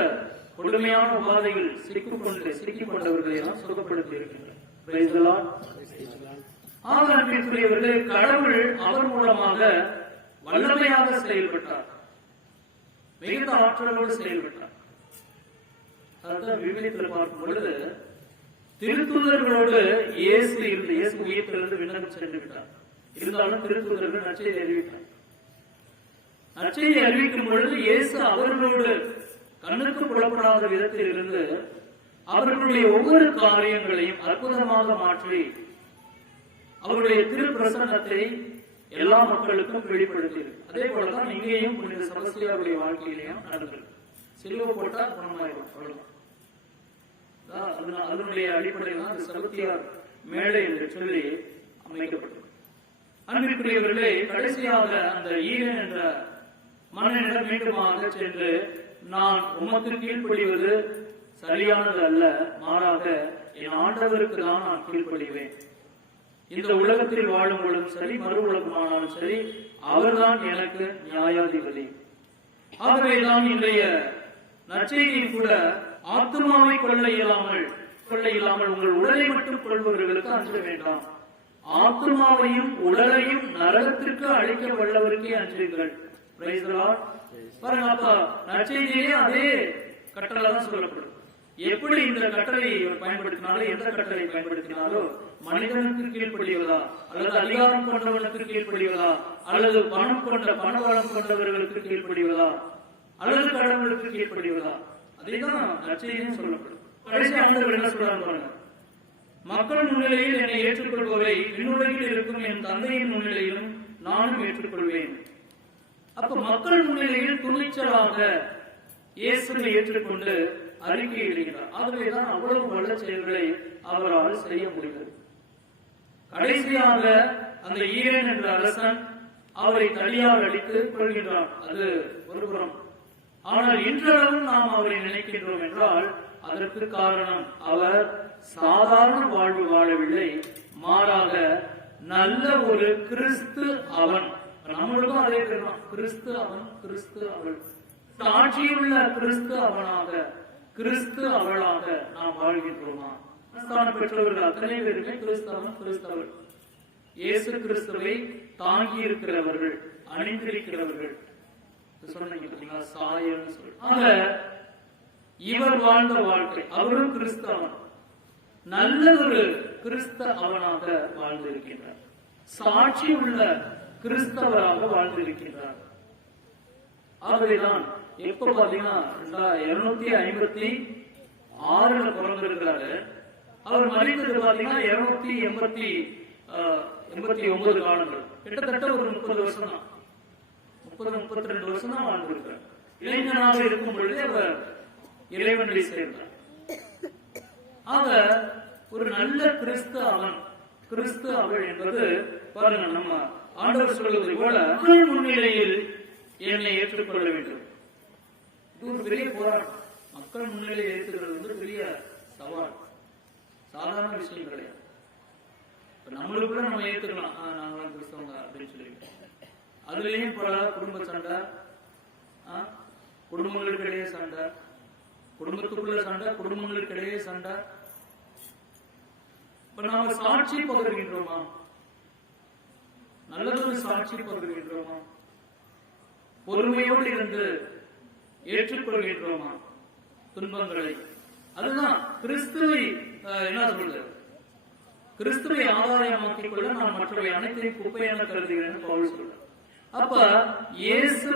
கொடுமையான உபாதைகள் சிக்கிக் கொண்டவர்களை எல்லாம் சுகப்படுத்தி இருக்கின்றனர். அன்பிற்குரியவர்களே, கடவுள் அவர் மூலமாக வல்லமையாக செயல்பட்டார், மிகுந்த ஆற்றலோடு செயல்பட்டார். அதான் விவிலியத்தில் பார்க்கும் பொழுது திருத்தூதர்களோடு இயேசு உயிர்த்திலிருந்து விண்ணகம் சென்று விட்டார். இருந்தாலும் திருத்தூதர்கள் நற்செய்தி அறிவித்தார். நற்செய்தி அறிவிக்கும் பொழுது இயேசு அவர்களோடு கண்ணுக்கு புலப்படாத விதத்தில் இருந்து அவர்களுடைய ஒவ்வொரு காரியங்களையும் அற்புதமாக மாற்றி அவருடைய திருப்பிரசன்னத்தை எல்லா மக்களுக்கும் வெளிப்படுத்தியிருக்கு. அதே போலதான் இங்கேயும் புனித செபஸ்தியாருடைய வாழ்க்கையிலையும் நடந்தது. சிலுவை போட்டா குணமாயிரும், அவ்வளவுதான். அதனுடைய அடிப்படையில் தான் செபஸ்தியார் மேடை என்று சொல்லி அமைக்கப்பட்டது. அன்பிற்குரியவர்களே, கடைசியாக அந்த ஈரன் என்ற மன்னனிடம் மீண்டுமாக சென்று, நான் உமக்கு கீழ்ப்படிவது சரியானது அல்ல, மாறாக என் ஆண்டவருக்கு தான் நான் கீழ்ப்படிவேன். இந்த உலகத்தில் வாழும் பொழுதும் சரி, மறு உலகமானாலும் சரி, அவர்தான் எனக்கு நியாயாதிபதி. ஆகவேதான் இன்றைய நற்செய்தியும் கூட ஆத்மாவை கொள்ள இயலாமல் உங்கள் உடலை மட்டும் கொள்பவர்களுக்கு அஞ்ச வேண்டாம், ஆத்மாவையும் உடலையும் நரகத்திற்கு அழிக்க வல்லவருக்கே அஞ்சுங்கள். பாருங்க, அப்ப நற்செய்தியே அதே கட்டளை தான் சொல்லப்படும். எப்படி இந்த கட்டளை பயன்படுத்தினாலோ, எந்த கட்டளை பயன்படுத்தினாலோ, மனிதனுக்கு கீழ்ப்படிவதா அல்லது அதிகாரம் கொண்டவனுக்கு கீழ்ப்படிவதா அல்லது பணவளம் கொண்டவர்களுக்கு கீழ்ப்படிவதா அல்லது கடவுளுக்கு கீழ்ப்படிவதா, அதேதான் நற்செய்தியும் சொல்லப்படும். கடைசி ஆண்டவர் என்ன சொல்றாங்க பாருங்க, மக்கள் முன்னிலையில் என்னை ஏற்றுக்கொள்பவரை விண்ணுலகில் இருக்கும் என் தந்தையின் முன்னிலையிலும் நானும் ஏற்றுக்கொள்வேன். அப்ப மக்கள் முன்னிலையில் துணிச்சலாக இயேசுவை ஏற்றுக்கொண்டு அறிக்கை இடுகிறார். ஆகவேதான் அவ்வளவு வல்ல செயல்களை அவரால் செய்ய முடிகிறது. கடைசியாக அந்த ஈரன் என்ற அரசன் அவரை தனியார் அடித்து கொள்கின்றான். அது ஒருபுறம். ஆனால் இன்றளவும் நாம் அவரை நினைக்கின்றோம் என்றால் அதற்கு காரணம், அவர் சாதாரண வாழ்வு வாழவில்லை, மாறாக நல்ல ஒரு கிறிஸ்து அவன். நம்மளுக்கும் அதே பேர்தான், கிறிஸ்து அவன், கிறிஸ்து அவள். சாட்சியுள்ள கிறிஸ்து அவனாக, கிறிஸ்து அவளாக நாம் வாழ்கின்றோமா? பெற்றவர்கள் அத்தனை பேருமே கிறிஸ்தவன், கிறிஸ்தவள். இயேசு கிறிஸ்துவை தாங்கி இருக்கிறவர்கள், அணிந்திருக்கிறவர்கள். சொன்னீங்க சாயல்னு சொல்லி. ஆக இவர் வாழ்ந்த வாழ்க்கை, அவரும் கிறிஸ்தவன், நல்ல ஒரு கிறிஸ்தவனாக வாழ்ந்திருக்கின்றார், சாட்சி உள்ள கிறிஸ்தவராக வாழ்ந்திருக்கின்றார். ஆகவேதான் எப்ப பாத்தீங்கன்னா 256 பிறந்திருக்கிறாரு. அவர் மறித்தது பாத்தீங்கன்னா 289 காலங்கள், கிட்டத்தட்ட ஒரு 30 வருஷம் தான், 32 வருஷம் தான் வாழ்ந்திருக்கிறார். இளைஞனாக இருக்கும் பொழுது அவர் இறைவனை சேர்ந்தார். ஆக ஒரு நல்ல கிறிஸ்து அவன், கிறிஸ்து அவள் என்பது பாருங்க, நம்ம ஆண்டவர் சொல்வதை போல மக்கள் முன்னிலையில் என்னை ஏற்றுக்கொள்ள வேண்டும். இது ஒரு பெரிய போராட்டம். மக்கள் முன்னிலையை ஏற்றுக்கிறது பெரிய சவால், சாதாரண விஷயம் கிடையாது. நம்மளுக்குள்ள நம்ம ஏத்துக்கலாம், நாங்களாம் கிறிஸ்தவங்க அப்படின்னு சொல்லிட்டு. அதுலயும் பல குடும்ப சண்டை, குடும்பங்களுக்கு இடையே சண்டை, குடும்பத்துக்குள்ள சண்டை, குடும்பங்களுக்கு இடையே சண்டை. இப்ப நாம சாட்சி பகிர்கின்றோமா? நல்லதொரு சாட்சி பகிர்கின்றோமா? பொறுமையோடு இருந்து ஏற்றுக்கொள்கின்றோமா துன்பங்களை? அதுதான் கிறிஸ்துவை என்ன சொல்றது, கிறிஸ்துவை ஆதாயமாக்கிக் கொள்ள நான் மற்றவை அனைத்தையும் குப்பையான கருதுகிறேன் பவுல் சொல்ற. அப்ப இயேசு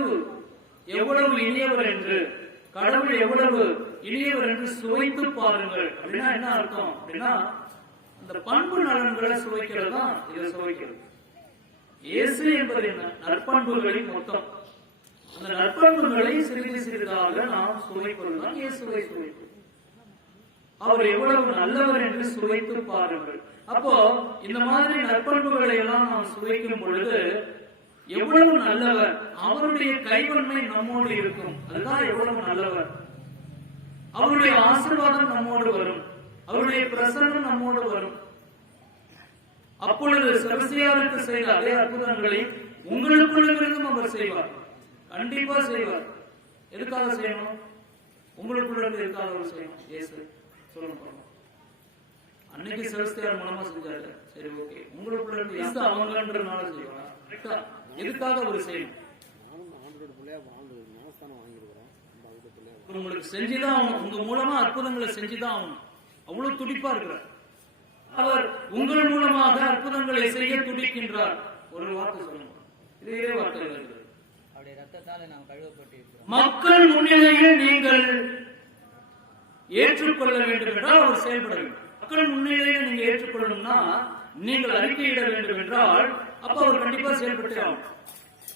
எவ்வளவு இனியவர் என்று, கடவுள் எவ்வளவு இனியவர் என்று சுவைத்து பாருங்கள். அப்படின்னா என்ன அர்த்தம் அப்படின்னா, அந்த பண்பு நலன்களை சுவைக்கிறது தான் இதை சுவைக்கிறது. இயேசு என்பது என்ன? நற்பண்புகளின் மொத்தம். அந்த நற்பண்புகளை சிறிது சிறிதாக நாம் சுவைப்பதுதான் இயேசுவை சுவைப்பது. அவர் எவ்வளவு நல்லவர் என்று சுவைத்து பாருங்கள். அப்போ இந்த மாதிரி நற்பண்புகளை எல்லாம் நாம் சுவைக்கும் பொழுது எவ்வளவு நல்லவர், அவருடைய கைவன்மை நம்மோடு இருக்கும். அதுதான் எவ்வளவு நல்லவர். அவருடைய ஆசீர்வாதம் நம்மோடு வரும், அவருடைய பிரசன்னம் நம்மோடு வரும். அப்பொழுது செபஸ்தியாருக்கு செய்த அதே அற்புதங்களை உங்களுக்குள்ளிருந்தும் அவர் செய்வார், கண்டிப்பா செய்வார். எதுக்காக செய்யணும்? உங்களுக்குள்ள இருந்து எதுக்காக அவர் செய்யணும்? இயேசு சொல்லுங்க. அன்னைக்கு செபஸ்தியார் மூலமா செஞ்சாரு, சரி ஓகே. உங்களுக்குள்ள இருந்து இயேசு அவங்கன்றதுனால செய்வாரா? எதுக்காக அவர் செய்யணும்? உங்களுக்கு செஞ்சுதான் ஆகணும், உங்க மூலமா அற்புதங்களை செஞ்சுதான் ஆகணும். அவ்வளவு துடிப்பா இருக்கிறார் அவர். உங்கள் மூலமாக அற்புதங்களை செய்ய துடிக்கின்றார். ஒரு வார்த்தை சொல்லுங்க, இதே வார்த்தை வருகிறது. மக்கள் முன்னிலையில் நீங்கள் ஏற்றுக்கொள்ள வேண்டும் என்றால் அவர் செயல்பட வேண்டும். மக்கள் முன்னிலையில் நீங்க ஏற்றுக்கொள்ளணும்னா நீங்கள் அறிக்கையிட வேண்டும் என்றால் அப்ப அவர் கண்டிப்பா செயல்பட்டு ஆகும்.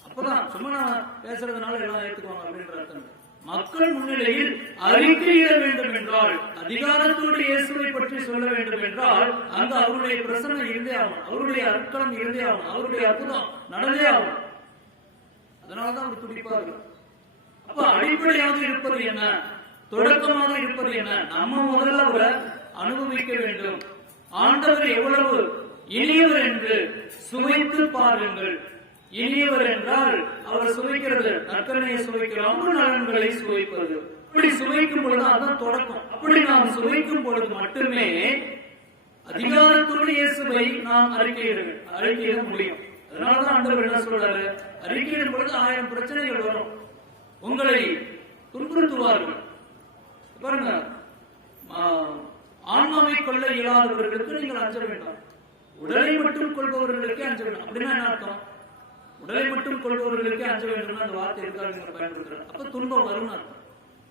அப்பதான் சும்மா நான் பேசுறதுனால எல்லாம் ஏற்றுக்குவாங்க அப்படின்ற அர்த்தம். மக்கள் முன்னிலையில் அறிக்கையிட வேண்டும் என்றால், அதிகாரத்தோடு இயேசுவை பற்றி சொல்ல வேண்டும் என்றால் அங்க அவருடைய பிரசன்னம் இருந்தே ஆகும், அவருடைய அர்த்தம் இருந்தே ஆகும், அவருடைய அற்புதம் நடந்தே ஆகும். அதனாலதான் அவர் துடிப்பா இருக்கு. அப்ப அடிப்படையாக இருப்பது என்ன, தொடக்கமாக இருப்பது என்ன? நம்ம முதல்ல அவரை அனுபவிக்க வேண்டும். ஆண்டவர் எவ்வளவு இனியவர் என்று சுவைத்து பாருங்கள். இனியவர் என்றால் அவர் சுவைக்கிறது நற்கரணையை சுவைக்கிறோம், நலன்களை சுவைப்பது. அப்படி சுவைக்கும் பொழுது அதான் தொடக்கம். அப்படி நாம் சுவைக்கும் பொழுது மட்டுமே அதிகாரத்தோடு இயேசுவை நாம் அறிக்கையிட முடியும். அதனாலதான் ஆண்டவர் என்ன சொல்றாரு, அறிக்கையிடும் பொழுது 1000 பிரச்சனைகள் வரும், உங்களை துன்புறுத்துவார்கள். பாருங்க, ஆன்மாவை கொள்ள இயலாதவர்களுக்கு நீங்கள் அஞ்ச வேண்டாம், உடலை மட்டும் கொள்பவர்களுக்கே அஞ்ச வேண்டாம். அப்படின்னா என்ன அர்த்தம்? உடலை மட்டும் கொள்பவர்களுக்கே அஞ்ச வேண்டும் அந்த வார்த்தை இருக்காது பயன்படுத்துறாங்க. அப்ப துன்பம் வரும்,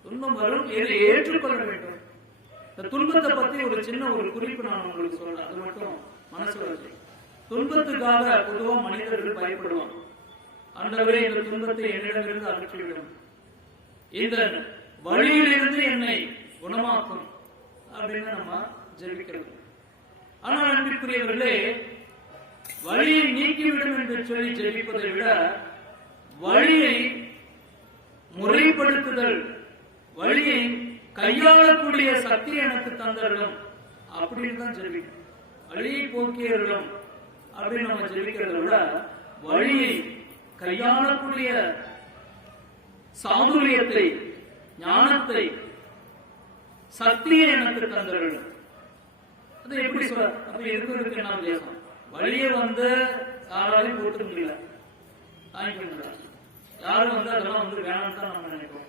துன்பம் வரும், ஏற்றுக்கொள்ள வேண்டும். இந்த துன்பத்தை பத்தி ஒரு சின்ன ஒரு குறிப்பு நான் உங்களுக்கு சொல்றேன், அது மட்டும் மனசுல வச்சு. துன்பத்துக்காக பொதுவா மனிதர்கள் பயப்படுவாங்க. ஆண்டவரே இந்த துன்பத்தை என்னிடமிருந்து அகற்றிவிடும், இந்த வழியிலிருந்து என்னை குணமாக்கும் அப்படின்னு நம்ம ஜெபிக்கிறது. ஆனால் அன்பிற்குரியவர்களே, வழியை நீக்கிவிடும் என்று சொல்லி ஜெபிப்பதை விட வழியை முறைப்படுத்துதல், வழியை கையாளக்கூடிய சக்தி எனக்கு தந்தரலும் அப்படின்னு தான் ஜெபிக்கணும். வழியை போக்கியர்களும் அப்படின்னு நம்ம ஜெபிக்கிறத விட வழியை கையாளக்கூடிய சாதுரியத்தை, ஞானத்தை, சக்தியை எனக்கு தந்தரலும். அது எப்படி சொல்ல? அப்ப இருக்கிறதுக்கு என்ன வித்தியாசம்? வழியை யாராலையும் போட்டு முடியல, தாங்கிக்க முடியல. யாரும் அதெல்லாம் வேணாம் தான் நம்ம நினைப்போம்.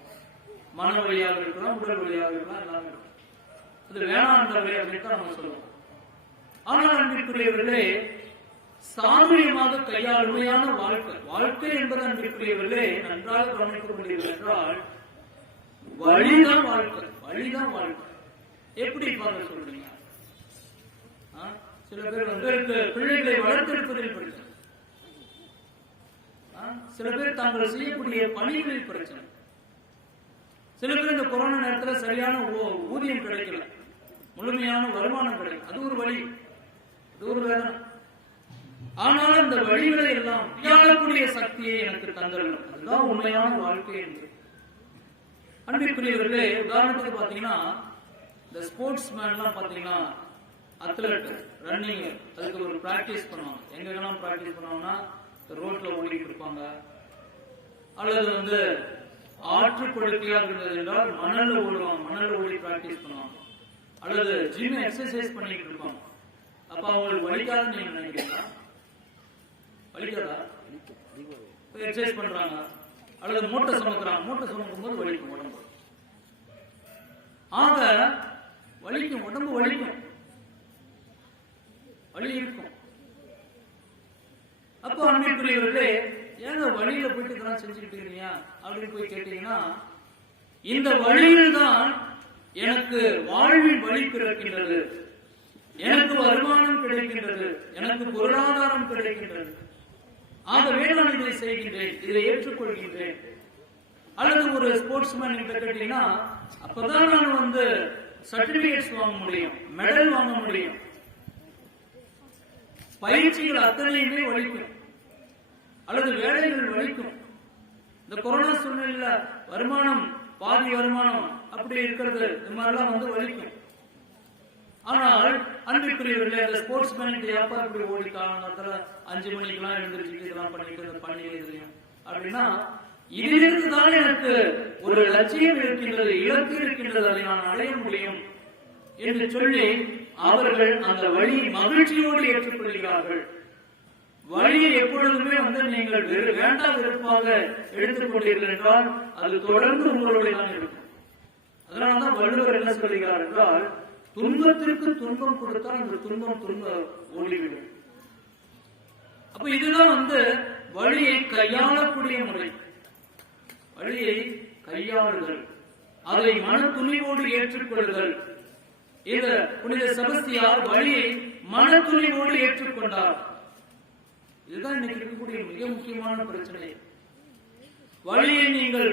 மன வழியாக இருக்கலாம், உடல் வழியாக இருக்கலாம், எல்லாமே அது வேணான்ற வழி அப்படின்னு தான் நம்ம சொல்லுவோம். ஆனால் அன்பிற்குரியவர்களே, சாதுரியமாக கையாளுமையான வாழ்க்கை என்பது அன்பிற்குரியவர்களே நன்றாக கவனிக்க முடியும் என்றால் வழிதான் வாழ்க்கை, வழிதான் வாழ்க்கை. எப்படி பார்க்க சொல்றீங்க? சில பேர் பிள்ளைகளை வளர்த்தெடுப்பதில் பிரச்சனை, சில பேர் தாங்கள் செய்யக்கூடிய பணிகளில் பிரச்சனை, சில பேர் இந்த கொரோனா நேரத்தில் சரியான ஊதியம் கிடைக்கல, முழுமையான வருமானம் கிடைக்கும், அது ஒரு வழி, அது ஒரு வேதனை. ஆனாலும் அந்த வழிகளை எல்லாம் கையாளக்கூடிய சக்தியை எனக்கு தந்தரணும், அதுதான் உண்மையான வாழ்க்கை என்று. அன்பிற்குரியவர்களே, உதாரணத்துக்கு பாத்தீங்கன்னா இந்த ஸ்போர்ட்ஸ் மேன் எல்லாம் பாத்தீங்கன்னா அத்லெட், ரன்னிங், அதுக்கு ஒரு பிராக்டிஸ் பண்ணுவாங்க. எங்கெல்லாம் பிராக்டிஸ் பண்ணுவாங்கன்னா ரோட்ல ஓடிட்டு இருப்பாங்க, அல்லது ஆற்றுப்படுக்கையா இருந்தது என்றால் மணல்ல ஓடுவாங்க, மணல்ல ஓடி பிராக்டிஸ் பண்ணுவாங்க, அல்லது ஜிம் எக்ஸசைஸ் பண்ணிட்டு இருப்பாங்க. அப்ப அவங்களுக்கு வலிக்காதுன்னு நீங்க நினைக்கிறீங்களா? வலிக்காதா? எக்ஸசைஸ் பண்றாங்க, அல்லது மூட்டை சுமக்கிறான், மூட்டை சுமக்கும் போது வலிக்கும் உடம்பு. ஆக வலிக்கும், உடம்பு வலிக்கும், வலி இருக்கும். அப்போ அன்பிற்குரியவர்களே, ஏங்க வழியில போயிட்டு இதெல்லாம் செஞ்சுக்கிட்டு இருக்கீங்க அப்படின்னு போய் கேட்டீங்கன்னா, இந்த வழியில் தான் எனக்கு வாழ்வில் வழி பிறக்கின்றது, எனக்கு வருமானம் கிடைக்கின்றது, எனக்கு பொருளாதாரம் கிடைக்கின்றது. ஆகவே நான் இதை செய்கின்றேன், இதை ஏற்றுக்கொள்கின்றேன். அல்லது ஒரு ஸ்போர்ட்ஸ்மேன் கேட்டீங்கன்னா, அப்பதான் நான் சர்டிபிகேட்ஸ் வாங்க முடியும், மெடல் வாங்க முடியும். பயிற்சிகள் அத்தனையுமே வலிக்கும், அல்லது வேலைகள் வலிக்கும். இந்த கொரோனா சூழ்நிலையில வருமானம் பாதி வருமானம் அப்படி இருக்கிறது, இந்த மாதிரிலாம் வலிக்கும். ஆனால் அன்பிற்குரியவர்களே, அந்த ஸ்போர்ட்ஸ் மேனுக்கு எப்ப இப்படி ஓடி காலத்துல 5 மணிக்கெல்லாம் எழுந்திரிச்சு இதெல்லாம் பண்ணிட்டு பண்ணிடுறீங்க அப்படின்னா, இதிலிருந்து தான் எனக்கு ஒரு லட்சியம் இருக்கின்றது, இலக்கு இருக்கின்றது, அதை நான் அடைய முடியும் என்று சொல்லி அவர்கள் அந்த வழியை மகிழ்ச்சியோடு ஏற்றுக்கொள்கிறார்கள். வழியை எப்பொழுதுமே நீங்கள் வேண்டாம் வெறுப்பாக எடுத்துக் கொண்டீர்கள் என்றால் அது தொடர்ந்து உங்களுடைய தான் இருக்கும். அதனால்தான் வள்ளுவர் என்ன சொல்கிறார் என்றால், துன்பத்திற்கு துன்பம் கொடுத்தால் அந்த துன்பம் ஓடிவிடும். அப்ப இதுதான் வழியை கையாளக்கூடிய முறை, வழியை கையாளுதல், அதை மன துணிவோடு ஏற்றுக்கொள்ளுதல். இந்த புனித செபஸ்தியார் வழியை மன துணிவோடு ஏற்றுக்கொண்டார். இதுதான் இன்னைக்கு இருக்கக்கூடிய மிக முக்கியமான பிரச்சனை. வழியை நீங்கள்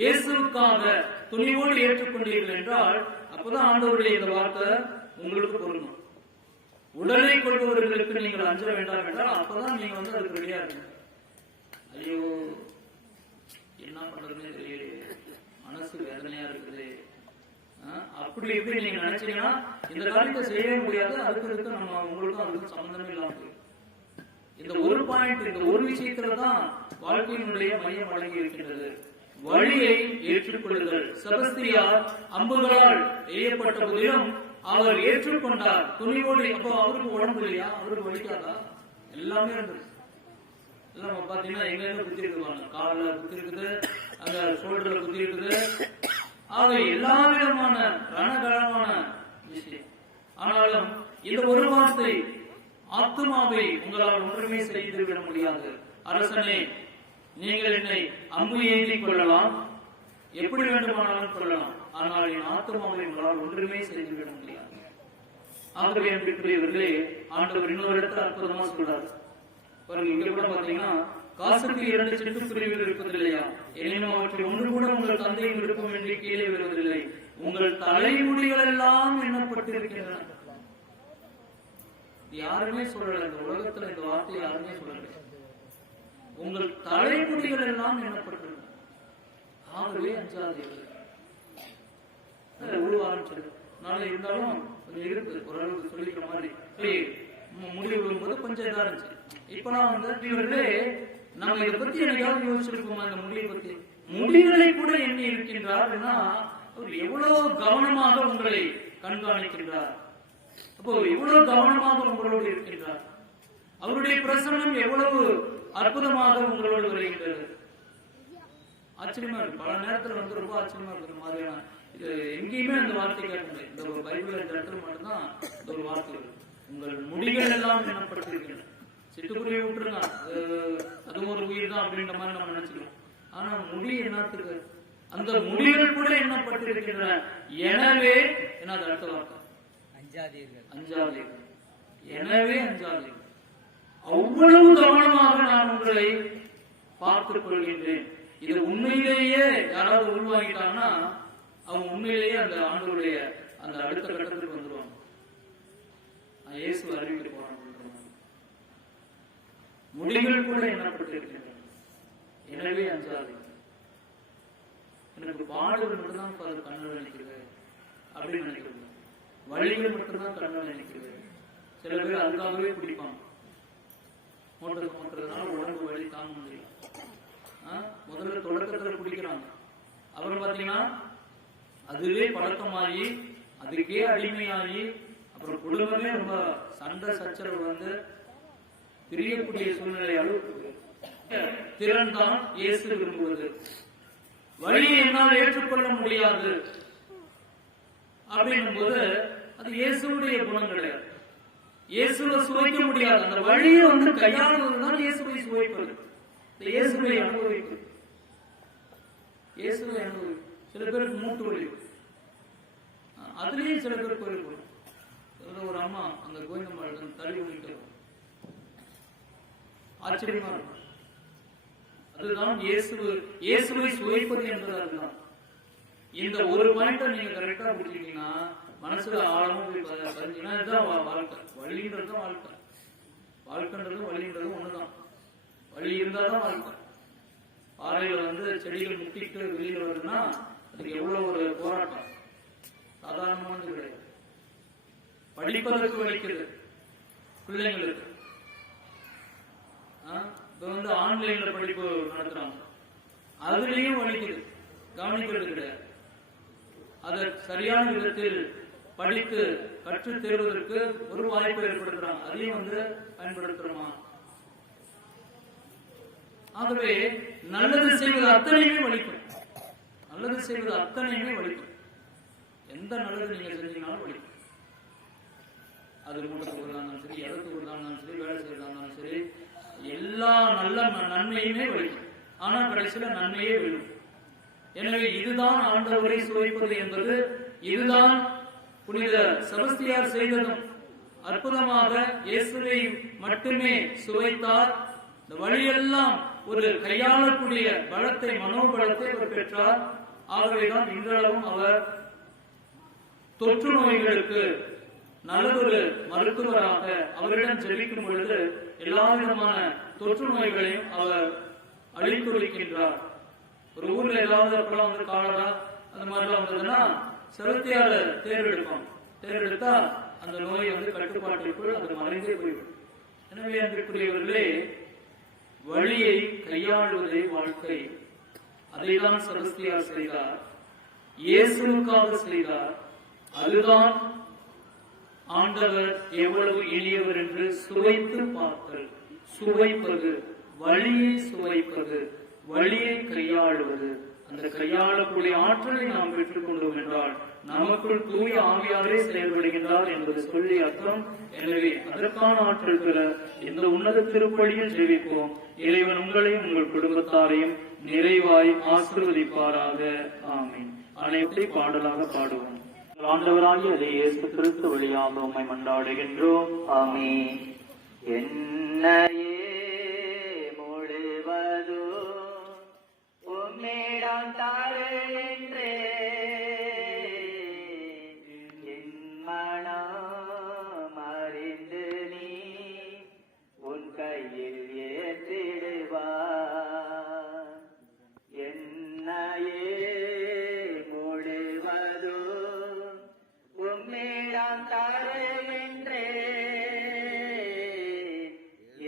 இயேசுவுக்காக துணிவோடு ஏற்றுக்கொண்டீர்கள் என்றால் அப்பதான் ஆண்டவருடைய இந்த வார்த்தை உங்களுக்கு பொருந்தும். உடலை கொள்பவர்களுக்கு நீங்கள் அஞ்ச வேண்டாம் என்றால் அப்பதான் நீங்க அதுக்கு ரெடியா இருக்கீங்க. ஐயோ என்ன பண்றதுன்னு தெரியல, மனசு வேதனையா இருக்குது, அப்படி எப்படி நீங்க நினைச்சீங்கன்னா இந்த காரியத்தை செய்ய முடியாது. அதுக்கு நம்ம உங்களுக்கும் அதுக்கும் சம்பந்தமே இல்லாம இந்த ஒரு பாயிண்ட், இந்த ஒரு விஷயத்துலதான் வாழ்க்கையினுடைய மையம் வழங்கி இருக்கின்றது. வழியை ஏற்றுக்கொள்ளுதல். செபஸ்தியார் அம்புகளால் எய்யப்பட்ட போதிலும் அவர் ஏற்றுக்கொண்டார் துணிவோடு. அப்போ அவருக்கு உடம்பு இல்லையா, அவருக்கு வலிக்காதா? எல்லாமே இருந்தது. எல்லாம் பாத்தீங்கன்னா எங்க குத்தி இருக்குவாங்க, காலில் குத்தி இருக்குது, அங்க ஷோல்டர்ல குத்தி இருக்குது. ஆக எல்லா விதமான ரணகரமான விஷயம். ஆனாலும் இந்த ஒரு வார்த்தை, ஆத்மாவை உங்களால் ஒன்றுமே செய்து விட முடியாது. அரசனே, நீங்கள் என்னை அம்பு ஏந்தி கொள்ளலாம், எப்படி வேண்டுமானாலும் கொள்ளலாம், ஆனால் என் ஆத்மாவை உங்களால் ஒன்றுமே செய்து விட முடியாது. ஆகவே அன்பிற்குரியவர்களே, ஆண்டவர் இன்னொரு இடத்துல அற்புதமா சொல்றாரு. இங்க கூட பாத்தீங்கன்னா, காசுக்கு 2 சிட்டுக்குருவிகள் இருப்பதில்லையா, எனினும் அவற்றை ஒன்று கூட உங்கள் தந்தையின் விருப்பம் என்று கீழே வருவதில்லை, உங்கள் தலைமுடிகள் எல்லாம் எண்ணப்பட்டிருக்கின்றன. யாருமே சொல்லல, இந்த உலகத்துல இந்த வார்த்தை யாருமே சொல்லல. உங்கள் தலைமுடிகள் எல்லாம் எண்ணப்பட்டிருக்கும். ஆகவே அஞ்சாதீர்கள். உருவ ஆரம்பிச்சது நாளை இருந்தாலும் கொஞ்சம் இருக்கு, ஓரளவுக்கு சொல்லிக்கிற மாதிரி முடி விழும்போது கொஞ்சம் இதா இருந்துச்சு. இப்பெல்லாம் இவர்களே நம்ம இதை பத்தி எனக்காவது யோசிச்சிருக்கோமா? இந்த முடியை பத்தி, முடிகளை கூட எண்ணி இருக்கின்றார். அவர் எவ்வளவு கவனமாக உங்களை கண்காணிக்கின்றார். அப்போ எவ்வளவு கவனமாக உங்களோடு இருக்கின்றார். அவருடைய பிரசன்னம் எவ்வளவு அற்புதமாக உங்களோடு வருகின்றது. ஆச்சரியமா இருக்கு. பல நேரத்தில் ரொம்ப ஆச்சரியமா இருக்கிற மாதிரியான இது எங்கேயுமே அந்த வார்த்தை கேட்க முடியாது. இந்த ஒரு பைபிள் இடத்துல மட்டும்தான் இந்த ஒரு வார்த்தை இருக்கு. உங்கள் முடிகள் எல்லாம் எண்ணப்பட்டிருக்கின்றன. சிட்டுக்குருவி விட்டுருங்க, அதுவும் ஒரு உயிர் தான் அப்படின்ற மாதிரி நம்ம நினைச்சுக்கிறோம். ஆனா முடி என்னத்துக்கு? அந்த முடிகள் கூட எண்ணப்பட்டிருக்கின்றன. எனவே என்ன அடுத்த வார்த்தை? அஞ்சாதீர்கள். எனவே அஞ்சாதீர்கள். அவ்வளவு கவனமாக நான் உங்களை பார்த்துக் கொள்கின்றேன். இது உண்மையிலேயே யாராவது உருவாகிட்டாங்கன்னா அவங்க உண்மையிலேயே அந்த ஆண்டவருடைய அந்த அடுத்த கட்டத்துக்கு வந்துருவாங்க. இயேசு அறிவிக்க போறாங்க. முடிகள் கூட எண்ணப்பட்டிருக்கின்றன. எனவே அஞ்சாதீர்கள். எனக்கு பாடுகள் மட்டும்தான் கண்ணில் நினைக்கிறது அப்படின்னு நினைக்கிறது, வழிகள் மட்டும்தான் கண்ணில் நினைக்கிறது. சில பேர் அதுக்காகவே பிடிப்பாங்க. மோட்டருக்கு மாட்டுறதுனால உடம்பு வலி தாங்க முடியல. முதல்ல தொடக்கத்துல குடிக்கிறாங்க, அப்புறம் பாத்தீங்கன்னா அதுவே பழக்கமாகி அதுக்கே அடிமையாகி அப்புறம் குடும்பமே ரொம்ப சண்டை சச்சரவு பிரியக்கூடிய சூழ்நிலை அளவுக்கு திறன் தான் இயேசு விரும்புவது. வழியை என்னால் ஏற்றுக்கொள்ள முடியாது அப்படின்னும் போது அது இயேசுடைய குணம் கிடையாது. இயேசுவை சுவைக்க முடியாது. அந்த வழியை கையாளுவதுதான் இயேசுவை சுவைப்பது, இயேசுவை அனுபவிப்பது. இயேசுவை அனுபவிப்பது. சில பேருக்கு மூட்டு வலி, அதுலயும் சில பேருக்கு இருக்கும். ஒரு அம்மா அந்த கோவிந்தம்மாள் தள்ளி விட்டு ஆச்சரியமா இருக்கும். அதுதான் இயேசுவை சுவைப்பது என்பது. அதுதான் இந்த ஒரு பாயிண்ட நீங்க கரெக்டா புரிஞ்சுட்டீங்கன்னா மனசுல ஆழமா போய் பதிஞ்சுன்னா இதுதான் வாழ்க்கை. வழின்றதுதான் வாழ்க்கை. வாழ்க்கைன்றதும் வழின்றதும் ஒண்ணுதான். வழி இருந்தாதான் வாழ்க்கை. பாறையில செடிகள் முட்டிட்டு வெளியில வருதுன்னா அதுக்கு எவ்வளவு ஒரு போராட்டம், சாதாரணமானது கிடையாது. படிப்பதற்கு வலிக்குது பிள்ளைங்களுக்கு. இப்ப ஆன்லைன்ல படிப்பு நடத்துறாங்க, அதுலயும் வலிக்குது, கவனிக்கிறது கிடையாது. அதை சரியான விதத்தில் படித்து கற்று தேர்வதற்கு ஒரு வாய்ப்பு ஏற்படுத்துறாங்க, அதையும் பயன்படுத்துறோமா? ஆகவே நல்லது செய்வது அத்தனையுமே வலிக்கும். நல்லது செய்வது அத்தனையுமே வலிக்கும். எந்த நல்லது நீங்க செஞ்சீங்கன்னாலும் வலிக்கும். அது மூட்டத்துக்கு இருந்தாலும் சரி, இடத்துக்கு இருந்தாலும் சரி, வேலை செய்யறதாலும் சரி, எல்லா நல்ல நன்மையுமே வலிக்கும். ஆனா கடைசியில நன்மையே விழும். எனவே இதுதான் ஆண்டவரை சுவைப்பது என்பது. இதுதான் புனித செபஸ்தியார் செய்ததும். அற்புதமாக இயேசுவை மட்டுமே சுவைத்தார். இந்த வழியெல்லாம் ஒரு கையாளக்கூடிய பலத்தை, மனோபலத்தை அவர் பெற்றார். ஆகவேதான் இன்றளவும் அவர் தொற்று நோய்களுக்கு நல்லதொரு மருத்துவராக அவரிடம் ஜெபிக்கும் பொழுது எல்லா விதமான தொற்று நோய்களையும் அவர் அழித்துரைக்கின்றார். ஒரு ஊர்ல ஏதாவது அப்பெல்லாம் காலரா அந்த மாதிரிலாம் வந்ததுன்னா செபஸ்தியாரை தேர்ந்தெடுப்பாங்க. தேர்ந்தெடுத்தா அந்த நோயை கட்டுப்பாட்டிற்குள் அது மறைந்தே போய்விடும். எனவே அன்றைக்குரியவர்களே, வழியை கையாளுவதே வாழ்க்கை. அதைதான் செபஸ்தியார் செய்தார், இயேசுவுக்காக செய்தார். அதுதான் ஆண்டவர் எவ்வளவு எளியவர் என்று சுவைத்து பார்த்தல். சுவைப்பது, வழியை சுவைப்பது, வழியை கையாளுவது. அந்த கையாளக்கூடிய ஆற்றலை நாம் பெற்றுக் கொண்டோம் என்றால் நமக்குள் தூய ஆவியாரே செயல்படுகின்றார் என்பது சொல்லி அர்த்தம். எனவே அதற்கான ஆற்றல் பெற இந்த உன்னத திருப்பலியில் ஜெபிப்போம். இறைவன் உங்களையும் உங்கள் குடும்பத்தாரையும் நிறைவாய் ஆசீர்வதிப்பாராக. ஆமீன். அனைத்தை பாடலாக பாடுவோம். ஆண்டவராகிய இயேசு கிறிஸ்து வழியாக உம்மை மன்றாடுகின்றோம். ஆமீன். என்னையே முழுவதோ உம்மிடம் தருகின்றே, என் மனம் அறிந்து நீ உன் கையில் ஏற்றிடுவார். என்னையே முழுவதோ உம்மிடம் தருகின்றே,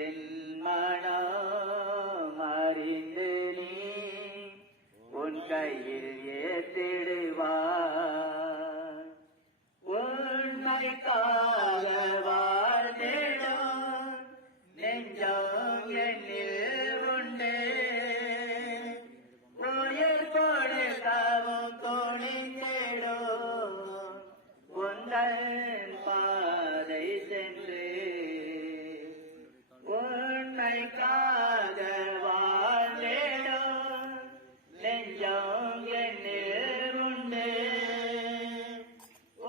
என் மனம் அறிந்து நீ உன் கையில் ஏற்றிடுவார். உண்மைக்காக வாழ்ந்திடும் நெஞ்சம் என்னில் உண்டு, உயிர் கொடுக்கவும் துணிந்திடும் உந்தன் பாதை சென்று. உண்மைக்காக வாழ்ந்திடும் நெஞ்சம் என்னில் உண்டு,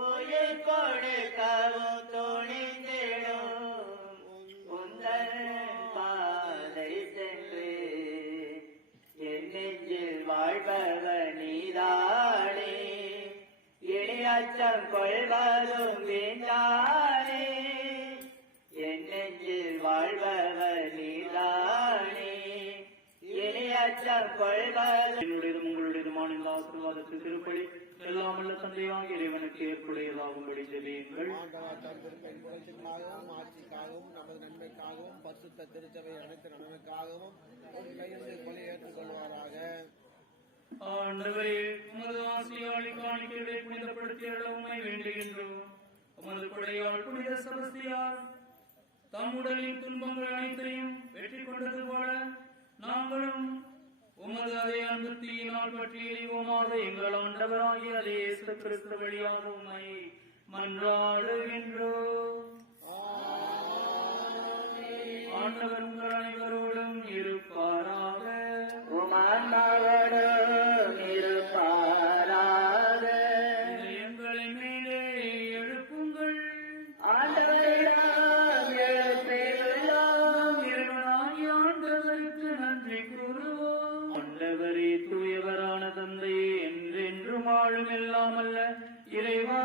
உயிர் கொடுக்கவும் துணிந்திடும் உந்தன் பாதை சென்று. என் நெஞ்சில் வாழ்பவர் நீதானே, இனி அச்சம் கொள்வதும் வீண்டானே. என் நெஞ்சில் வாழ்பவர் நீதானே, இனி அச்சம் கொள்வதும். என்னுடையதும் உங்களுடையதுமான இந்த ஆசீர்வாதத்தின் திருப்பலி எல்லாம் உள்ள தந்தையாகிய இறைவனுக்கு ஏற்புடையதாகும்படி ஜெபியுங்கள். ஆட்சிக்காகவும் நமது நன்மைக்காகவும் பரிசுத்த திருச்சபை அனைத்து நன்மைக்காகவும் ஒரு கையெழுந்து கொலை ஏற்றுக்கொள்வாராக. ஆண்டவரே, உமது ஆசியாளி காணிக்கைகளை புனிதப்படுத்திய உம்மை வேண்டுகின்றோம். உமது கொடையால் புனித செபஸ்தியார் தம் உடலின் துன்பங்கள் அனைத்தையும் வெற்றி கொண்டது போல நாங்களும் உமது அதே அன்பத்தினால் பற்றி எறிவோமாக எங்கள் ஆண்டவராகிய அதே இயேசு கிறிஸ்து வழியாக உம்மை மன்றாடுகின்றோம். ஆண்டவர் உங்கள் அனைவரோடும் இருப்பாராக. உமன்னவரோடும் இருப்பாராக. எங்களை மேலே எழுப்புங்கள். ஆண்டவரிடம் எழுப்பியுள்ளோம். இறைவனாகிய ஆண்டவருக்கு நன்றி கூறுவோம். ஆண்டவரே தூயவரான தந்தையே, என்றென்றும் வாழும் எல்லாம் அல்ல இறைவா,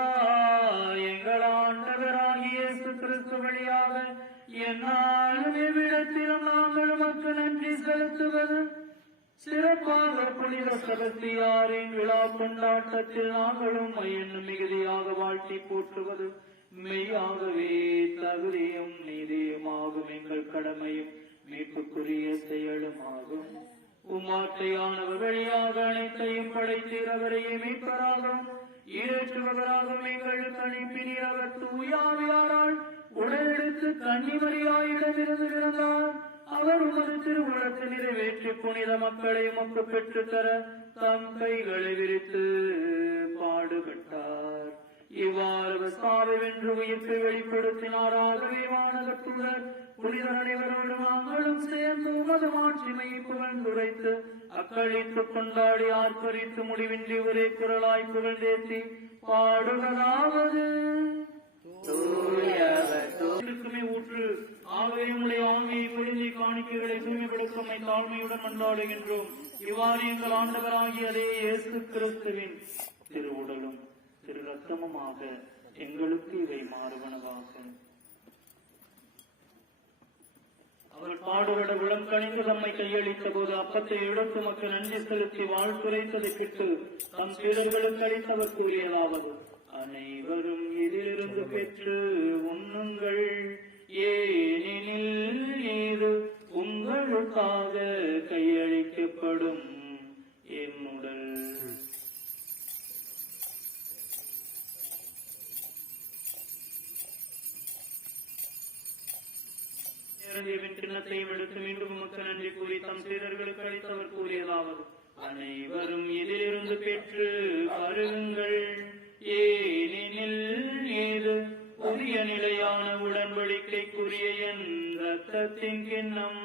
எங்கள் ஆண்டவராகிய இயேசு கிறிஸ்து வழியாக என்னாலும் எவ்விடத்திலும் நாங்கள் உமக்கு நன்றி செலுத்துவது சிறப்பாக புனித செபஸ்தியாரின் விழா கொண்டாட்டத்தில் நாங்களும் என்னும் மிகுதியாக வாழ்த்தி போற்றுவது மெய்யாகவே தகுதியும் நீதியுமாகும், எங்கள் கடமையும் மீட்புக்குரிய செயலுமாகும். உம்மாட்டையானவர் வழியாக அனைத்தையும் படைத்தீர், அவரையே மீட்பராகவும் ஈரேற்றுபவராகவும் எங்களுக்கு அனுப்பினீர். அவர் தூயாவியாரால் உடலெடுத்து கன்னிமரியாயிடமிருந்து இருந்தார். அவர் உமது திருவுளத்தை நிறைவேற்றி புனித மக்களை உமக்கு பெற்றுத்தர தம் கைகளை விரித்து பாடுபட்டார். இவ்வாறு சாவை வென்று உயிர்ப்பை வெளிப்படுத்தினார். ஆகவே வானகத்துடன் புனிதர் அனைவரோடு நாங்களும் சேர்ந்து உமது மாட்சிமை புகழ்ந்துரைத்து அக்களித்து கொண்டாடி ஆர்ப்பரித்து முடிவின்றி ஒரே குரலாய் புகழ்ந்தேத்தி பாடுவதாவது. இருக்குமே ஊற்று ஆகவே உடைய ஆண்மையை பொழுந்தி காணிக்கைகளை தூய்மைப்படுத்தமை தாழ்மையுடன் கொண்டாடுகின்றோம். இவ்வாறு எங்கள் ஆண்டவராகிய அதே இயேசு கிறிஸ்துவின் திருவுடலும் திரு ரத்தமுமாக எங்களுக்கு இவை மாறுவனவாகும். அவர் பாடுபட உளம் கணிந்து தம்மை கையளித்த போது அப்பத்தை எடுத்து மக்கள் நன்றி செலுத்தி வாழ்த்துரைத்ததை பிட்டு தம் சீடர்களுக்கு அளித்தவர் கூறியதாவது: அனைவரும் இதிலிருந்து பெற்று உண்ணுங்கள், ஏனெனில் இது உங்களுக்காக கையளிக்கப்படும் என் உடல். கிண்ணத்தையும் எடுத்து மீண்டும் உமக்கு நன்றி கூறி தம் சீடர்களுக்கு அளித்தவர் கூறியதாவது: அனைவரும் இதிலிருந்து பெற்று அருகுங்கள், ஏனெனில் இது புதிய நிலையான உடன்படிக்கைக்குரிய என் இரத்தத்தின் கிண்ணம்.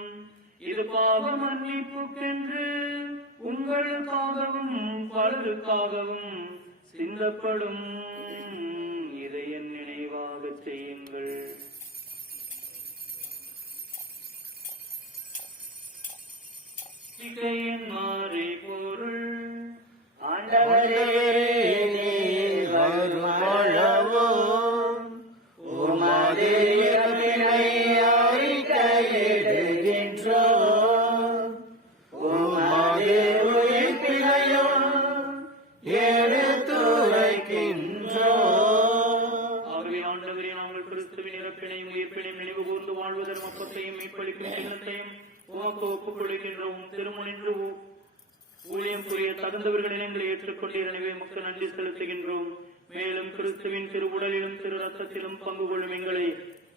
இது பாவ மன்னிப்புக்கென்று உங்களுக்காகவும் பலருக்காகவும் சிந்தப்படும். இதை என் நினைவாக செய்யுங்கள். மாறி பொருள். ஆண்டவரே நீர் வருமளவோ உமது இறப்பினை அறிக்கையிடுகின்றோம், உமது உயிர்ப்பினையும் எடுத்துரைக்கின்றோம். ஆகவே ஆண்டவரே, நாங்கள் கிறிஸ்துவின் இறப்பினையும் உயிர்ப்பினையும் நினைவு கூர்ந்து வாழ்வதன் மொத்தத்தையும் மீட்பளிக்கும் சின்னத்தையும் உமக்கு ஒப்புக் கொடுக்கின்றோம். திருமணின்று ஊழியம் புரிய தகுந்தவர்களின் எங்களை ஏற்றுக்கொண்டீர். எனவே உமக்கு நன்றி செலுத்துகின்றோம். மேலும் கிறிஸ்துவின் திருவுடலிலும் திரு ரத்தத்திலும் பங்கு கொள்ளும் எங்களை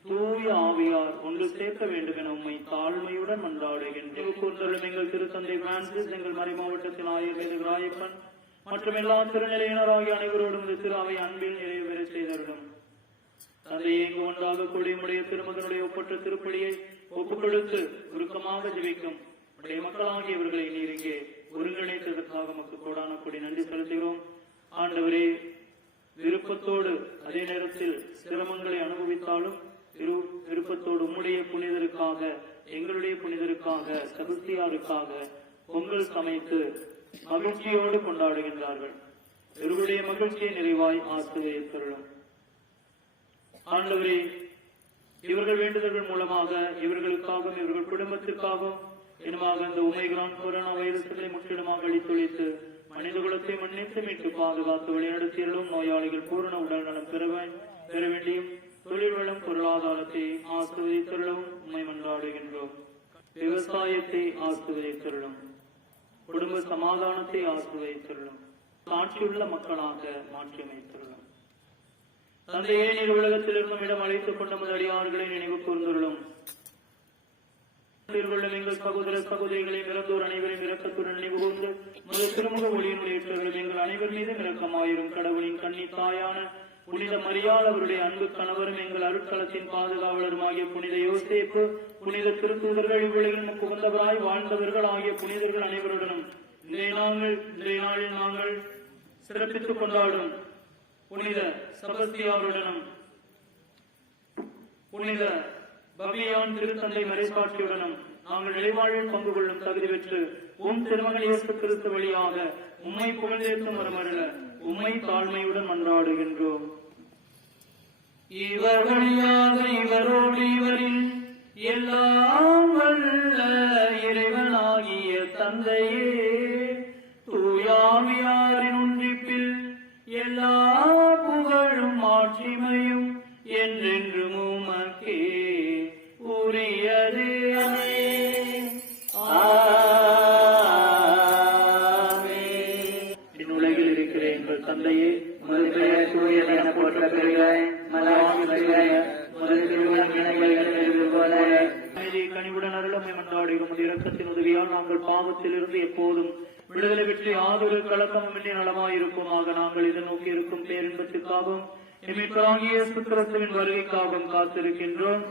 தூய ஆவியார் ஒன்று சேர்க்க வேண்டும் என உம்மை தாழ்மையுடன் மன்றாடுகின்றோம். கூர்ந்தள்ளும் எங்கள் திருத்தந்தை பிரான்சிஸ், எங்கள் மறை மாவட்டத்தின் ஆயர் ராயப்பன் மற்றும் எல்லா திருநிலையினராகிய அனைவரோடும் இந்த திரு அவை அன்பில் நிறைவேற செய்தார்கள். தந்தையை இங்கு ஒன்றாக கூடியமுடைய திருமகனுடைய ஒப்பற்ற திருப்பலியை ஒப்புக் கொடுத்து உருக்கமாக ஜெபிக்கும் உடைய மக்களாகியவர்களை நீர் இங்கே ஒருங்கிணைத்ததற்காக நமக்கு கோடான கோடி நன்றி செலுத்துகிறோம். ஆண்டவரே, விருப்பத்தோடு அதே நேரத்தில் சிரமங்களை அனுபவித்தாலும் விருப்பத்தோடு உம்முடைய புனிதருக்காக, எங்களுடைய புனிதருக்காக, செபஸ்தியாருக்காக பொங்கல் சமைத்து மகிழ்ச்சியோடு கொண்டாடுகின்றார்கள். இவர்களுடைய மகிழ்ச்சியை நிறைவாய் ஆசிரியர்களும். ஆண்டவரே, இவர்கள் வேண்டுதல்கள் மூலமாக இவர்களுக்காகவும் இவர்கள் குடும்பத்திற்காகவும் இனமாக இந்த ஒமைக்ரான் கொரோனா வைரசுகளை முற்றிலுமாக அழித்தொழித்து மனித குலத்தை மன்னித்து மீட்டு பாதுகாத்து வழிநடத்தியலும் நோயாளிகள் பூரண உடல் நலம் பெற வேண்டியும் தொழில் வளம் பொருளாதாரத்தை ஆசிர்வதித்தருளும் உண்மை மன்றாடுகின்றோம். விவசாயத்தை ஆசிர்வதித்தருளும், குடும்ப சமாதானத்தை ஆசிர்வதித்தருளும், சாட்சியுள்ள மக்களாக மாற்றியமைத்தருளும். தந்தையே, நீர் உலகத்தில் இருந்தும் இடம் அழைத்துக் கொண்ட முதலியார்களை நினைவு கூர்ந்துள்ளோம். கொள்ளும் எங்கள் சகோதர சகோதரிகளை இறந்தோர் அனைவரும் இரக்கத்துடன் நினைவு கூர்ந்து மது திருமுக ஒளியினுடைய ஏற்றவர்கள் எங்கள் அனைவர் மீது இரக்கமாயிரும். கடவுளின் கன்னி தாயான புனித மரியாள் அவருடைய அன்பு கணவரும் எங்கள் அருட்களத்தின் பாதுகாவலரும் ஆகிய புனித யோசேப்பு, புனித திருத்தூதர்கள், இவ்வுலகில் புகுந்தவராய் வாழ்ந்தவர்கள் ஆகிய புனிதர்கள் அனைவருடனும் இன்றைய நாளில் நாங்கள் சிறப்பித்துக் கொண்டாடும் புனித செபஸ்தியாருடனும் புனித பவியான் திருத்தந்தை மறைசாட்சியுடனும் நாங்கள் நிலைவாழில் பங்கு கொள்ளும் தகுதி பெற்று திருமகன் இயேசு கிறிஸ்து வழியாக உம்மை புகழ்ந்தேற்றும் வரமருள உம்மை தாழ்மையுடன் மன்றாடுகின்றோம். இவர் வழியாக இவரோடு இவரில் எல்லாம் வல்ல இறைவனாகிய தந்தையே, தூயாவியாரின் ஒன்றிப்பில் எல்லா புகழும் ஆட்சிமையும் என்றென்றும் உமக்கே உரியது. உலகில் இருக்கிற எங்கள் தந்தையே, சூரியன் என போற்ற பெறுகிறாய், கனிவுடன் அருளமை மன்றாடுகிறோம். இரக்கத்தின் உதவியால் நாங்கள் பாவத்தில் இருந்து எப்போதும் விடுதலை பெற்று யாதொரு கலக்கமின்றி நலமாயிருப்போமாக. நாங்கள் இதை நோக்கி இருக்கும் பேரின்பத்திற்காகவும் எமிக்கராகிய இயேசு கிறிஸ்துவின் வருகைக்காகவும் காத்திருக்கின்றோம்.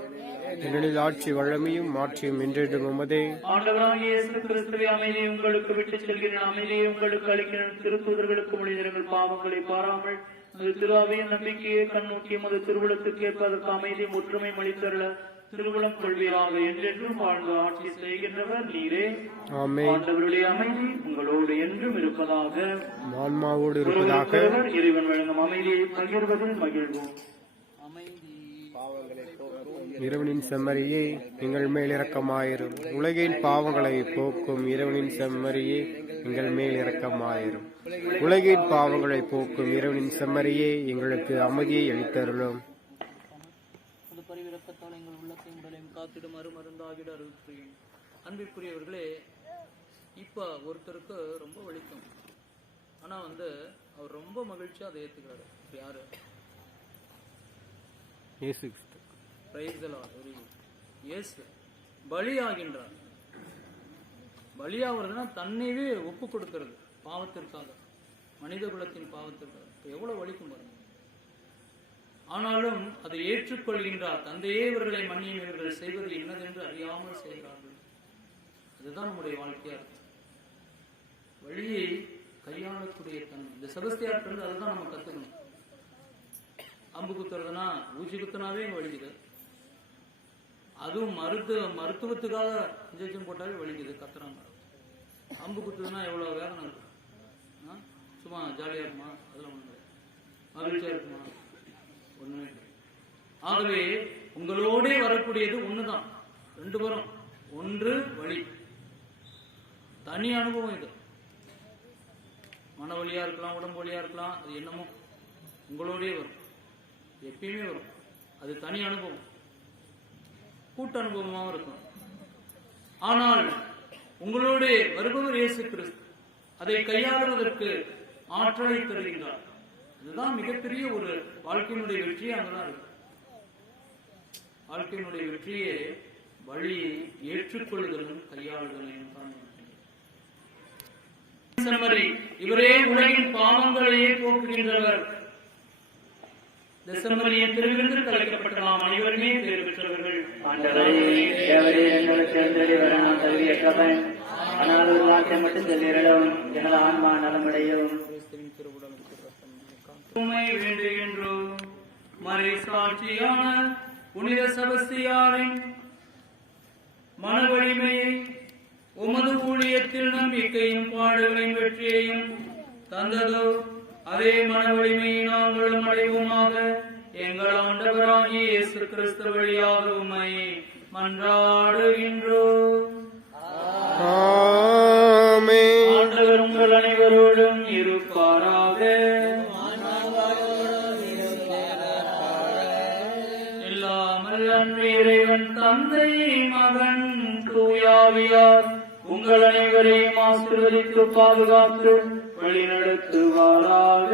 எங்களில் ஆட்சி வழமையும் மாற்றியும் என்றென்றும் உமதே. ஆண்டவராகிய இயேசு கிறிஸ்துவை அமைதியை உங்களுக்கு விட்டுச் செல்கிறேன், அமைதியை உங்களுக்கு அளிக்கிறேன். திருத்தூதர்களுக்கு மொழிதர்கள் பாவங்களை பாராமல் அது திருவாவையின் நம்பிக்கையை கண்ணோக்கியும் அது திருவுளத்துக்கு ஏற்பதற்கு அமைதியும் ஒற்றுமை மொழித்தருள திருவுளம் கொள்வீராக. என்றென்றும் வாழ்ந்து ஆட்சி செய்கின்றவர் நீரே. ஆண்டவருடைய அமைதி உங்களோடு என்றும் இருப்பதாக. ஆன்மாவோடு இருப்பதாக. இறைவன் வழங்கும் அமைதியை பகிர்வதில் மகிழ்வோம். இறைவனின் செம்மறியே எங்கள் மேல் இரக்கமாயிரும். உலகின் பாவங்களை போக்கும் இறைவனின் செம்மறியே எங்கள் மேல் இரக்கமாயிரும். உலகின் பாவங்களை போக்கும் இறைவனின் செம்மறியே எங்களுக்கு அமைதியை அளித்தருளும். அன்பிற்குரியவர்களே, இப்ப ஒருத்தருக்கு ரொம்ப வலிக்கும், ஆனா அவர் ரொம்ப மகிழ்ச்சியா அதை ஏத்துக்கிறாரு. யாரு? இயேசு பலியாகின்றார். பலியாகிறதுனா தன்னையே ஒப்பு கொடுக்கிறது பாவத்திற்காக, மனித குலத்தின் பாவத்திற்காக. எவ்வளவு வலிக்கும் பாருங்க. ஆனாலும் அதை ஏற்றுக்கொள்கின்றார். தந்தையே இவர்களை மன்னியும், இவர்கள் செய்வது என்னதென்று அறியாமல் செய்கிறார்கள். அதுதான் நம்முடைய வாழ்க்கையா இருக்கு. வழியை கையாளக்கூடிய தன்மை இந்த செபஸ்தியார் அதுதான் நம்ம கத்துக்கணும். அம்பு குத்துறதுனா ஊசி குத்துனாவே வலிக்குது. அதுவும் மருத்துவத்துக்காக இன்ஜெக்ஷன் போட்டாவே வலிக்குது, கத்துறாங்க. அம்பு குத்துதுன்னா எவ்வளவு வேதனை இருக்கு. சும்மா ஜாலியா இருக்குமா? அதெல்லாம் ஒண்ணு மகிழ்ச்சியா இருக்குமா? ஒண்ணுமே. ஆகவே உங்களோட வரக்கூடியது ஒண்ணுதான், ரெண்டு வரும். ஒன்று வலி, தனி அனுபவம். இது மன வலியா இருக்கலாம், உடம்பு வலியா இருக்கலாம், அது என்னமோ உங்களோடய வரும், எப்பயுமே வரும். அது தனி அனுபவம், கூட்ட அனுபவமாகவும் இருக்கும். ஆனால் உங்களோட வருபவர் இயேசு கிறிஸ்து அதை கையாளுவதற்கு ஆற்றலை தருகின்றார். இதுதான் மிகப்பெரிய ஒரு வாழ்க்கையினுடைய வெற்றியே அங்கதான் இருக்கு. வாழ்க்கையினுடைய வெற்றியே வழியை ஏற்றுக்கொள்ளுதலும் கையாளுதலும் தான். இவரே உலகின் பாவங்களையே போக்குகின்றவர். செம்மறியின் திருவிருந்து கலைக்கப்பட்ட நாம் அனைவருமே பேர் பெற்றவர்கள். ஆனால் ஒரு வார்த்தை மட்டும் சொல்லிடவும் எனது ஆன்மா நலமடையும். வேண்டுகின்றோம். மறை சாட்சியான புனித செபஸ்தியாரின் மன வலிமையை, உமது ஊழியத்தில் நம்பிக்கையும் பாடுகளின் வெற்றியையும் தந்ததோ அதே மன வலிமையை நாங்களும் அடைவோமாக. எங்கள் ஆண்டவராகிய இயேசு கிறிஸ்து வழியாக உம்மை மன்றாடுகின்றோம். ஆண்டவர் உங்கள் அனைவரோடும் இருப்பாராக. எல்லாமல் அன்பு இறைவன் தந்தை, மகன், தூயாவியார் உங்கள் அனைவரையும் ஆசீர்வதித்து பாதுகாத்து வழிநடத்துவாராக.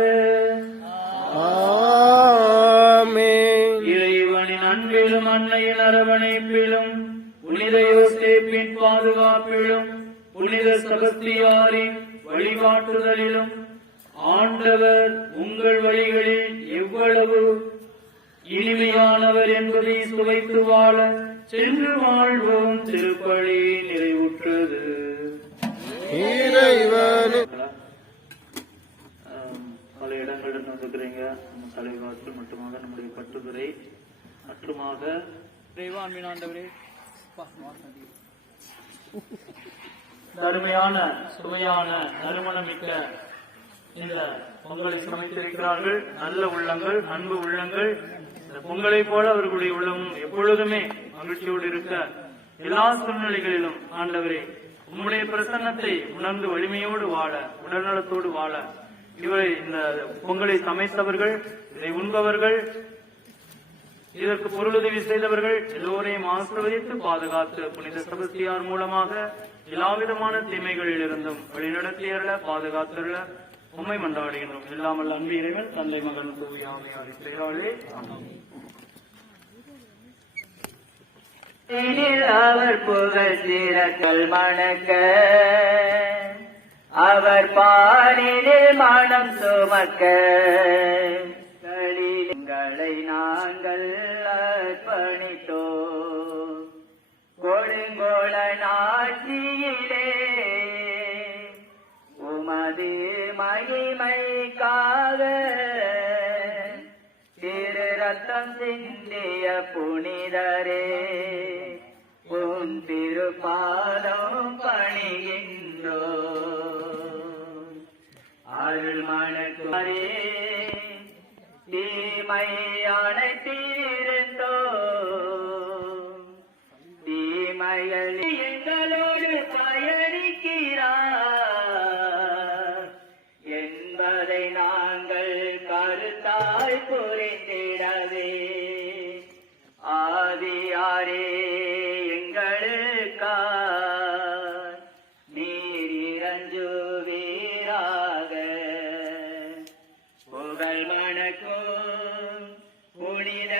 இறைவனின் அன்பிலும் அன்னையின் அரவணைப்பிலும் புனித யோசேப்பின் இனிமையானவர் என்பதை சுவைத்து வாழ சென்று வாழ்வோம். திருப்பலி நிறைவுற்றது. இறைவனே பல இடங்களில் வந்துக்கிறீங்க. நம்ம தலைவாசல் மட்டுமாக நம்முடைய பட்டுதுறை மற்றுமாக ஆண்டவரே அருமையான சுவையான நறுமணமிக்க இந்த பொங்கலை சமைத்திருக்கிறார்கள். நல்ல உள்ளங்கள், அன்பு உள்ளங்கள். இந்த பொங்கலை போல அவர்களுடைய உள்ளமும் எப்பொழுதுமே மகிழ்ச்சியோடு இருக்க எல்லா சூழ்நிலைகளிலும் ஆண்டவரே உம்முடைய பிரசன்னத்தை உணர்ந்து வலிமையோடு வாழ, உடல்நலத்தோடு வாழ இவரை இந்த பொங்கலை சமைத்தவர்கள், இதை உண்பவர்கள், இதற்கு பொருளுதவி செய்தவர்கள் எல்லோரையும் ஆசீர்வதித்து பாதுகாத்து புனித செபஸ்தியார் மூலமாக எல்லாவிதமான தீமைகளில் இருந்தும் வழிநடத்தியர்ல பாதுகாத்தர்ல உண்மை மன்றாடுகின்றோம். இல்லாமல் அன்பு இறைவன் தந்தை மகன் தூய ஆவியார் பெயராலே ஆமென். அவர் புகழ் சிறக்கல் மணக்க அவர் பாரினில் மனம் சுமக்க களிங்களை நாங்கள் அர்ப்பணித்தோ கொடுங்கோள நாட்சியிலே உமது மகிமைக்காக திரு ரத்தம் சிந்திய புனிதரே உன் திருப்பாதம் பணிகின்றோ அருள் மணக்குமரே தீமை அனைத்திருந்தோ தீமைகள் எங்களோடு பயணிக்கிறார் என்பதை நாங்கள் கருத்தாய் புரிந்திடவே ஆதியாரே எங்களுக்கா நீர் இறஞ்சுவீராக புகழ் மணக்கும் புனித